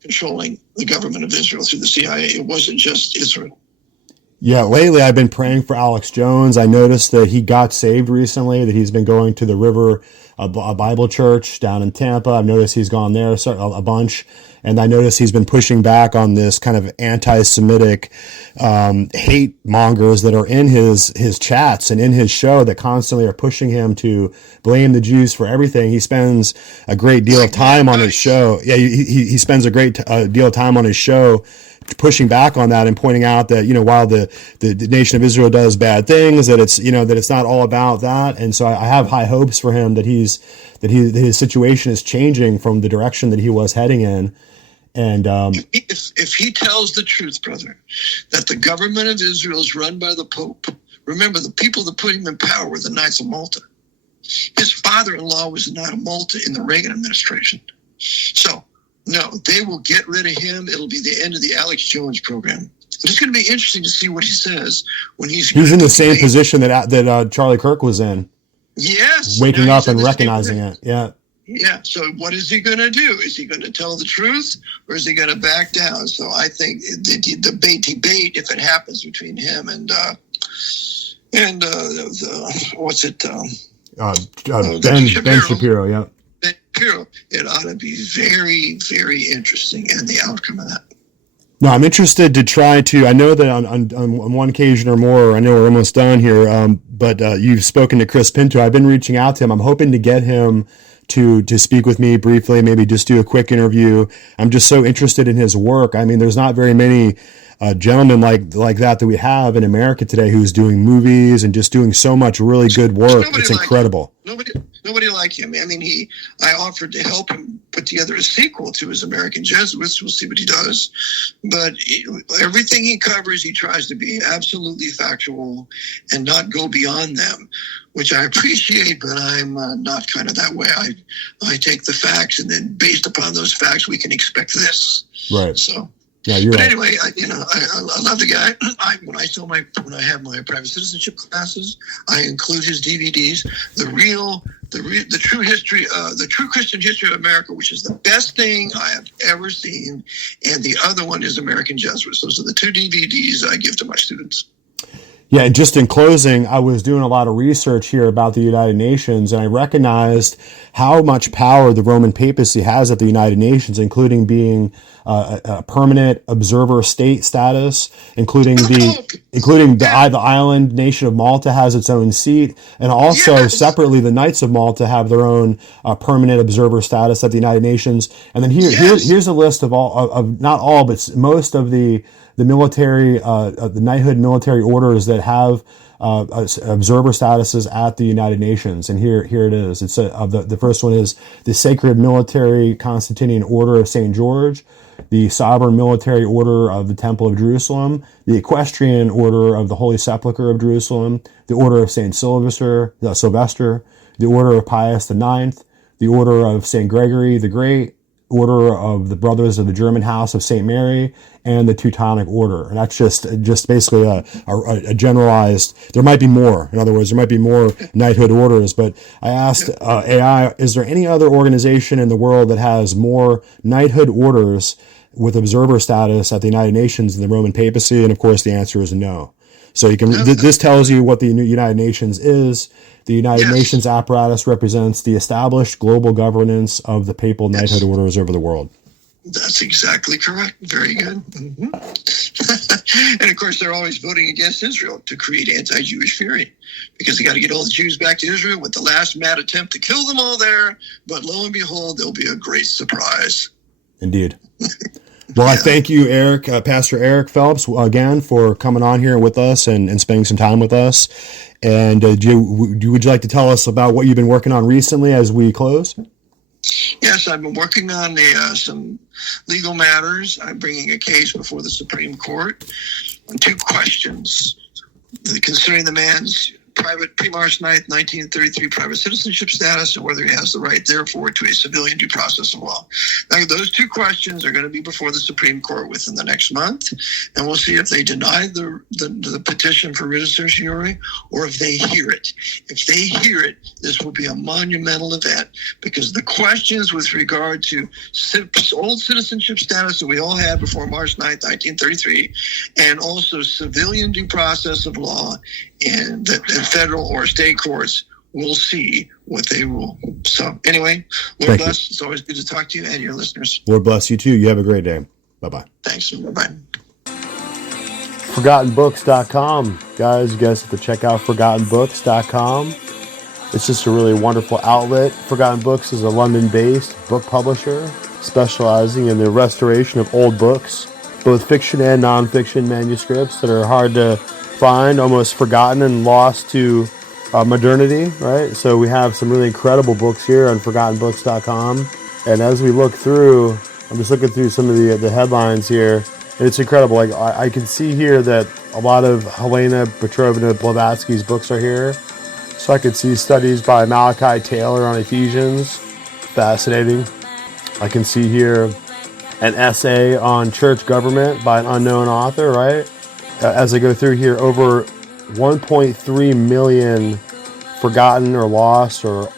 controlling the government of Israel through the CIA. It wasn't just Israel. Yeah, lately I've been praying for Alex Jones. I noticed that he got saved recently, that he's been going to the River a Bible Church down in Tampa. I've noticed he's gone there a bunch. And I noticed he's been pushing back on this kind of anti-Semitic hate mongers that are in his chats and in his show that constantly are pushing him to blame the Jews for everything. He spends a great deal of time on his show. Yeah, he spends a great deal of time on his show pushing back on that and pointing out that, while the nation of Israel does bad things, that it's not all about that. And so I have high hopes for him that his situation is changing from the direction that he was heading in. And if he tells the truth, brother, that the government of Israel is run by the Pope, remember the people that put him in power were the Knights of Malta. His father-in-law was the Knight of Malta in the Reagan administration. So, no, they will get rid of him. It'll be the end of the Alex Jones program. It's going to be interesting to see what he says when he's in the same position that Charlie Kirk was in. Yes, waking up and recognizing it. Yeah. Yeah. So what is he going to do? Is he going to tell the truth, or is he going to back down? So I think the debate, if it happens between him and what's it? Ben Shapiro. Yeah. Ben Shapiro. It ought to be very, very interesting, and the outcome of that. No, I'm interested to try to. I know that on one occasion or more, I know we're almost done here. But you've spoken to Chris Pinto. I've been reaching out to him. I'm hoping to get him to speak with me briefly, maybe just do a quick interview. I'm just so interested in his work. I mean, there's not very many gentlemen like that we have in America today who's doing movies and just doing so much really good work. It's incredible. Nobody like him. I mean, I offered to help him put together a sequel to his American Jesuits. We'll see what he does. But everything he covers, he tries to be absolutely factual and not go beyond them, which I appreciate, but I'm not kind of that way. I take the facts, and then based upon those facts, we can expect this. Right. So. Yeah, you're but right. anyway, I love the guy. When I have my private citizenship classes, I include his DVDs. The true history, the true Christian history of America, which is the best thing I have ever seen, and the other one is American Jesuits. Those are the two DVDs I give to my students. Yeah, and just in closing, I was doing a lot of research here about the United Nations, and I recognized how much power the Roman papacy has at the United Nations, including being a permanent observer state status, including the island nation of Malta has its own seat, and also separately the Knights of Malta have their own permanent observer status at the United Nations. And then here's a list of of not all, but most of the military, the knighthood military orders that have observer statuses at the United Nations. And here it is. It's the first one is the Sacred Military Constantinian Order of St. George, the Sovereign Military Order of the Temple of Jerusalem, the Equestrian Order of the Holy Sepulchre of Jerusalem, the Order of St. Sylvester, the Order of Pius IX, the Order of St. Gregory the Great, Order of the Brothers of the German House of St. Mary, and the Teutonic Order. And that's just basically a generalized, there might be more. In other words, there might be more knighthood orders, but I asked AI, is there any other organization in the world that has more knighthood orders with observer status at the United Nations than the Roman papacy? And of course, the answer is no. So you can, this tells you what the United Nations is. The United Nations apparatus represents the established global governance of the papal knighthood orders over the world. That's exactly correct. Very good. And of course, they're always voting against Israel to create anti-Jewish fury, because they got to get all the Jews back to Israel with the last mad attempt to kill them all there. But lo and behold, there'll be a great surprise. Indeed. Well, I thank you, Eric, Pastor Eric Phelps, again, for coming on here with us and spending some time with us. And would you like to tell us about what you've been working on recently as we close? Yes, I've been working on some legal matters. I'm bringing a case before the Supreme Court on two questions concerning the man's private pre-March 9th, 1933 private citizenship status, and whether he has the right, therefore, to a civilian due process of law. Now, those two questions are going to be before the Supreme Court within the next month, and we'll see if they deny the petition for writ of certiorari or if they hear it. If they hear it, this will be a monumental event, because the questions with regard to old citizenship status that we all had before March 9th, 1933, and also civilian due process of law, and the federal or state courts will see what they rule. So anyway, Lord bless. It's always good to talk to you and your listeners. Lord bless you too. You have a great day. Bye-bye. Thanks. Bye-bye. ForgottenBooks.com. Guys, you guys have to check out ForgottenBooks.com. It's just a really wonderful outlet. Forgotten Books is a London-based book publisher specializing in the restoration of old books, both fiction and nonfiction manuscripts that are hard to find, almost forgotten and lost to modernity, right? So we have some really incredible books here on ForgottenBooks.com. And as we look through, I'm just looking through some of the headlines here, and it's incredible. Like I can see here that a lot of Helena Petrovna Blavatsky's books are here. So I could see studies by Malachi Taylor on Ephesians. Fascinating. I can see here an essay on church government by an unknown author, right? As I go through here, over 1.3 million forgotten or lost or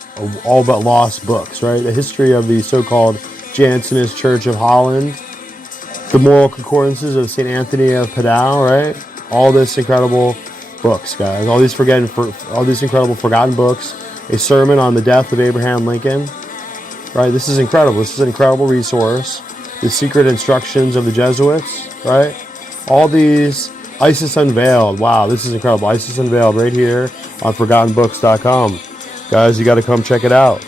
all but lost books, right? A history of the so-called Jansenist Church of Holland, the moral concordances of St. Anthony of Padua, right? All this incredible books, guys. All these incredible forgotten books. A sermon on the death of Abraham Lincoln, right? This is incredible. This is an incredible resource. The secret instructions of the Jesuits, right? All these. ISIS Unveiled. Wow, this is incredible. ISIS Unveiled right here on ForgottenBooks.com. Guys, you got to come check it out.